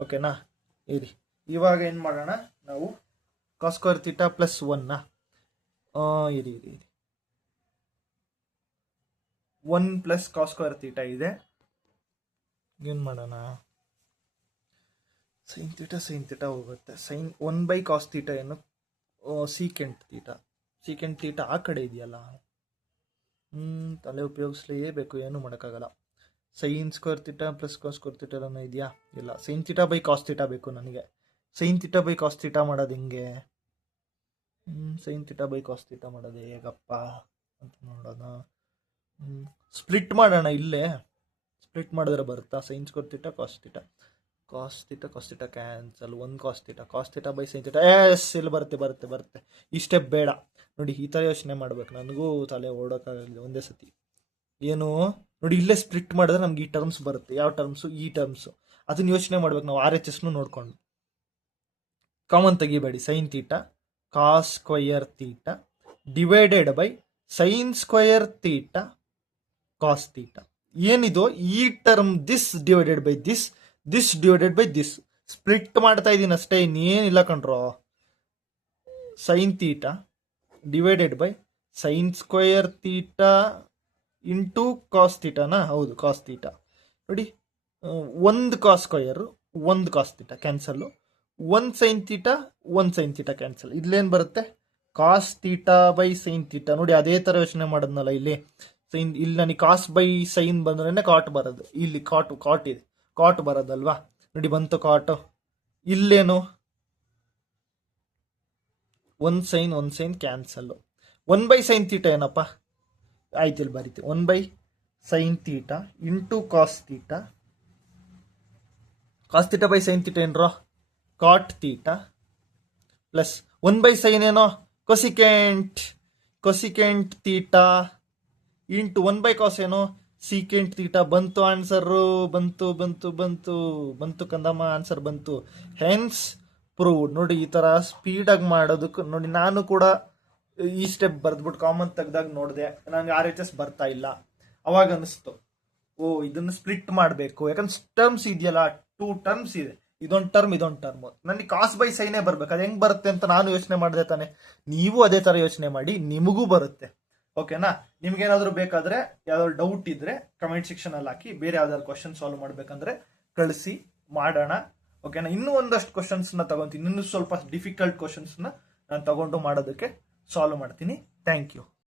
ಓಕೆನಾ? ಇರಿ, ಇವಾಗ ಏನು ಮಾಡೋಣ ನಾವು? ಕಾಸ್ ಸ್ಕ್ವೇರ್ ತೀಟಾ ಪ್ಲಸ್ 1 ಇರಿ 1 ಪ್ಲಸ್ ಕಾಸ್ ಸ್ಕ್ವೇರ್ ತೀಟಾ ಇದೆ. ಏನು ಮಾಡೋಣ? ಸೈನ್ ತೀಟಾ ಹೋಗುತ್ತೆ. ಸೈನ್ 1 ಬೈ ಕಾಸ್ ತೀಟಾ ಏನು? ಸೀಕೆಂಟ್ ತೀಟಾ ಆ ಕಡೆ ಇದೆಯಲ್ಲ. ತಲೆ ಉಪಯೋಗಿಸ್ಲೇಬೇಕು, ಏನು ಮಾಡೋಕ್ಕಾಗಲ್ಲ. Sine square theta plus cos square theta ಇದೆಯಾ? ಇಲ್ಲ. Sine theta by cos theta ಬೇಕು ನನಗೆ. Sine theta by cos theta ಮಾಡೋದು ಹಿಂಗೆ. Sine theta by cos theta ಮಾಡೋದು ಹೇಗಪ್ಪ ಅಂತ ನೋಡೋಣ. ಸ್ಪ್ಲಿಟ್ ಮಾಡೋಣ. ಇಲ್ಲೇ ಸ್ಪ್ಲಿಟ್ ಮಾಡಿದ್ರೆ ಬರುತ್ತಾ? Sine square theta cos theta cancel. 1 cos theta by sine theta. Yes, ಇಲ್ಲಿ ಬರುತ್ತೆ. ಈ ಸ್ಟೆಪ್ ಬೇಡ ನೋಡಿ, ಈ ಥರ ಯೋಚನೆ ಮಾಡ್ಬೇಕು. ನನಗೂ ತಲೆ ಓಡೋಕ್ಕಾಗಲಿಲ್ಲ ಒಂದೇ ಸತಿ. ಏನು ನೋಡಿ, ಇಲ್ಲೇ ಸ್ಪ್ಲಿಟ್ ಮಾಡಿದ್ರೆ ನಮ್ಗೆ ಈ ಟರ್ಮ್ಸ್ ಬರುತ್ತೆ. ಯಾವ ಟರ್ಮ್ಸು? ಈ ಟರ್ಮ್ಸು. ಅದನ್ನ ಯೋಚನೆ ಮಾಡ್ಬೇಕು ನಾವು. RHSನು ನೋಡ್ಕೊಂಡು. ಕಾಮನ್ ತೆಗಿಬೇಡಿ. Sine theta cos square theta divided by sine square theta cos theta. ಏನಿದು? ಈ term this divided by this divided by this. Split ಮಾಡ್ತಾ ಇದ್ದೀನಿ ಅಷ್ಟೇ, ಇನ್ನೇನಿಲ್ಲ ಕಣ್ರೋ. Sine theta divided by sine square theta into cos ತೀಟಾನಾ? ಹೌದು, ಕಾಸ್ ತೀಟಾ. ನೋಡಿ, 1 cos square 1 cos theta cancel. 1 sine theta cancel. ಇಲ್ಲೇನು ಬರುತ್ತೆ? Cos theta by sine theta. ನೋಡಿ, ಅದೇ ಥರ ಯೋಚನೆ ಮಾಡೋದ್ನಲ್ಲ ಇಲ್ಲಿ. ಇಲ್ಲಿ ನನಗೆ ಕಾಸ್ ಬೈ ಸೈನ್ ಬಂದ್ರೆ ಕಾಟ್ ಬರೋದು. ಇಲ್ಲಿ ಕಾಟ್ ಇದೆ, ಕಾಟ್ ಬರೋದಲ್ವಾ? ನೋಡಿ, ಬಂತು ಕಾಟು. ಇಲ್ಲೇನು? 1 sine cancel. 1 by sine theta ಏನಪ್ಪ? ಆಯ್ತು, ಇಲ್ಲಿ ಬರೀತಿ. 1 by sine theta into cos theta by sine theta ಏನ್ರೋ? Cot theta plus 1 by sine ಏನೋ? Cosecant theta into 1 by cos ಏನೋ? Secant theta. ಬಂತು ಆನ್ಸರು. ಬಂತು ಕಂದಮ್ಮ, ಆನ್ಸರ್ ಬಂತು. Hence proved. ನೋಡಿ, ಈ ಥರ ಸ್ಪೀಡಾಗಿ ಮಾಡೋದಕ್ಕೆ ನೋಡಿ, ನಾನು ಕೂಡ ಈ ಸ್ಟೆಪ್ ಬರೆದ್ಬಿಟ್ಟು ಕಾಮನ್ ತೆಗ್ದಾಗ ನೋಡಿದೆ, ನನಗೆ RHS ಬರ್ತಾ ಇಲ್ಲ. ಅವಾಗ ಅನಿಸ್ತು, ಇದನ್ನು ಸ್ಪ್ಲಿಟ್ ಮಾಡಬೇಕು. ಯಾಕಂದ್ರೆ ಟರ್ಮ್ಸ್ ಇದೆಯಲ್ಲ, 2 ಟರ್ಮ್ಸ್ ಇದೆ. ಇದೊಂದು ಟರ್ಮ್. ನನಗೆ ಕಾಸ್ ಬೈ ಸೈನೇ ಬರ್ಬೇಕು. ಅದು ಹೆಂಗೆ ಬರುತ್ತೆ ಅಂತ ನಾನು ಯೋಚನೆ ಮಾಡಿದೆ ತಾನೆ. ನೀವು ಅದೇ ಥರ ಯೋಚನೆ ಮಾಡಿ, ನಿಮಗೂ ಬರುತ್ತೆ. ಓಕೆನಾ? ನಿಮ್ಗೇನಾದರೂ ಬೇಕಾದರೆ, ಯಾವ್ದಾದ್ರು ಡೌಟ್ ಇದ್ರೆ ಕಮೆಂಟ್ ಸೆಕ್ಷನಲ್ಲಿ ಹಾಕಿ. ಬೇರೆ ಯಾವ್ದಾದ್ರು ಕ್ವಶನ್ ಸಾಲ್ವ್ ಮಾಡ್ಬೇಕಂದ್ರೆ ಕಳಿಸಿ, ಮಾಡೋಣ. ಓಕೆನಾ? ಇನ್ನೂ ಒಂದಷ್ಟು ಕ್ವಶನ್ಸ್ನ ತಗೊಂತೀನಿ. ಇನ್ನೂ ಸ್ವಲ್ಪ ಡಿಫಿಕಲ್ಟ್ ಕ್ವಶನ್ಸ್ನ ನಾನು ತಗೊಂಡು ಮಾಡೋದಕ್ಕೆ ಸಾಲ್ವ್ ಮಾಡ್ತೀನಿ. Thank you.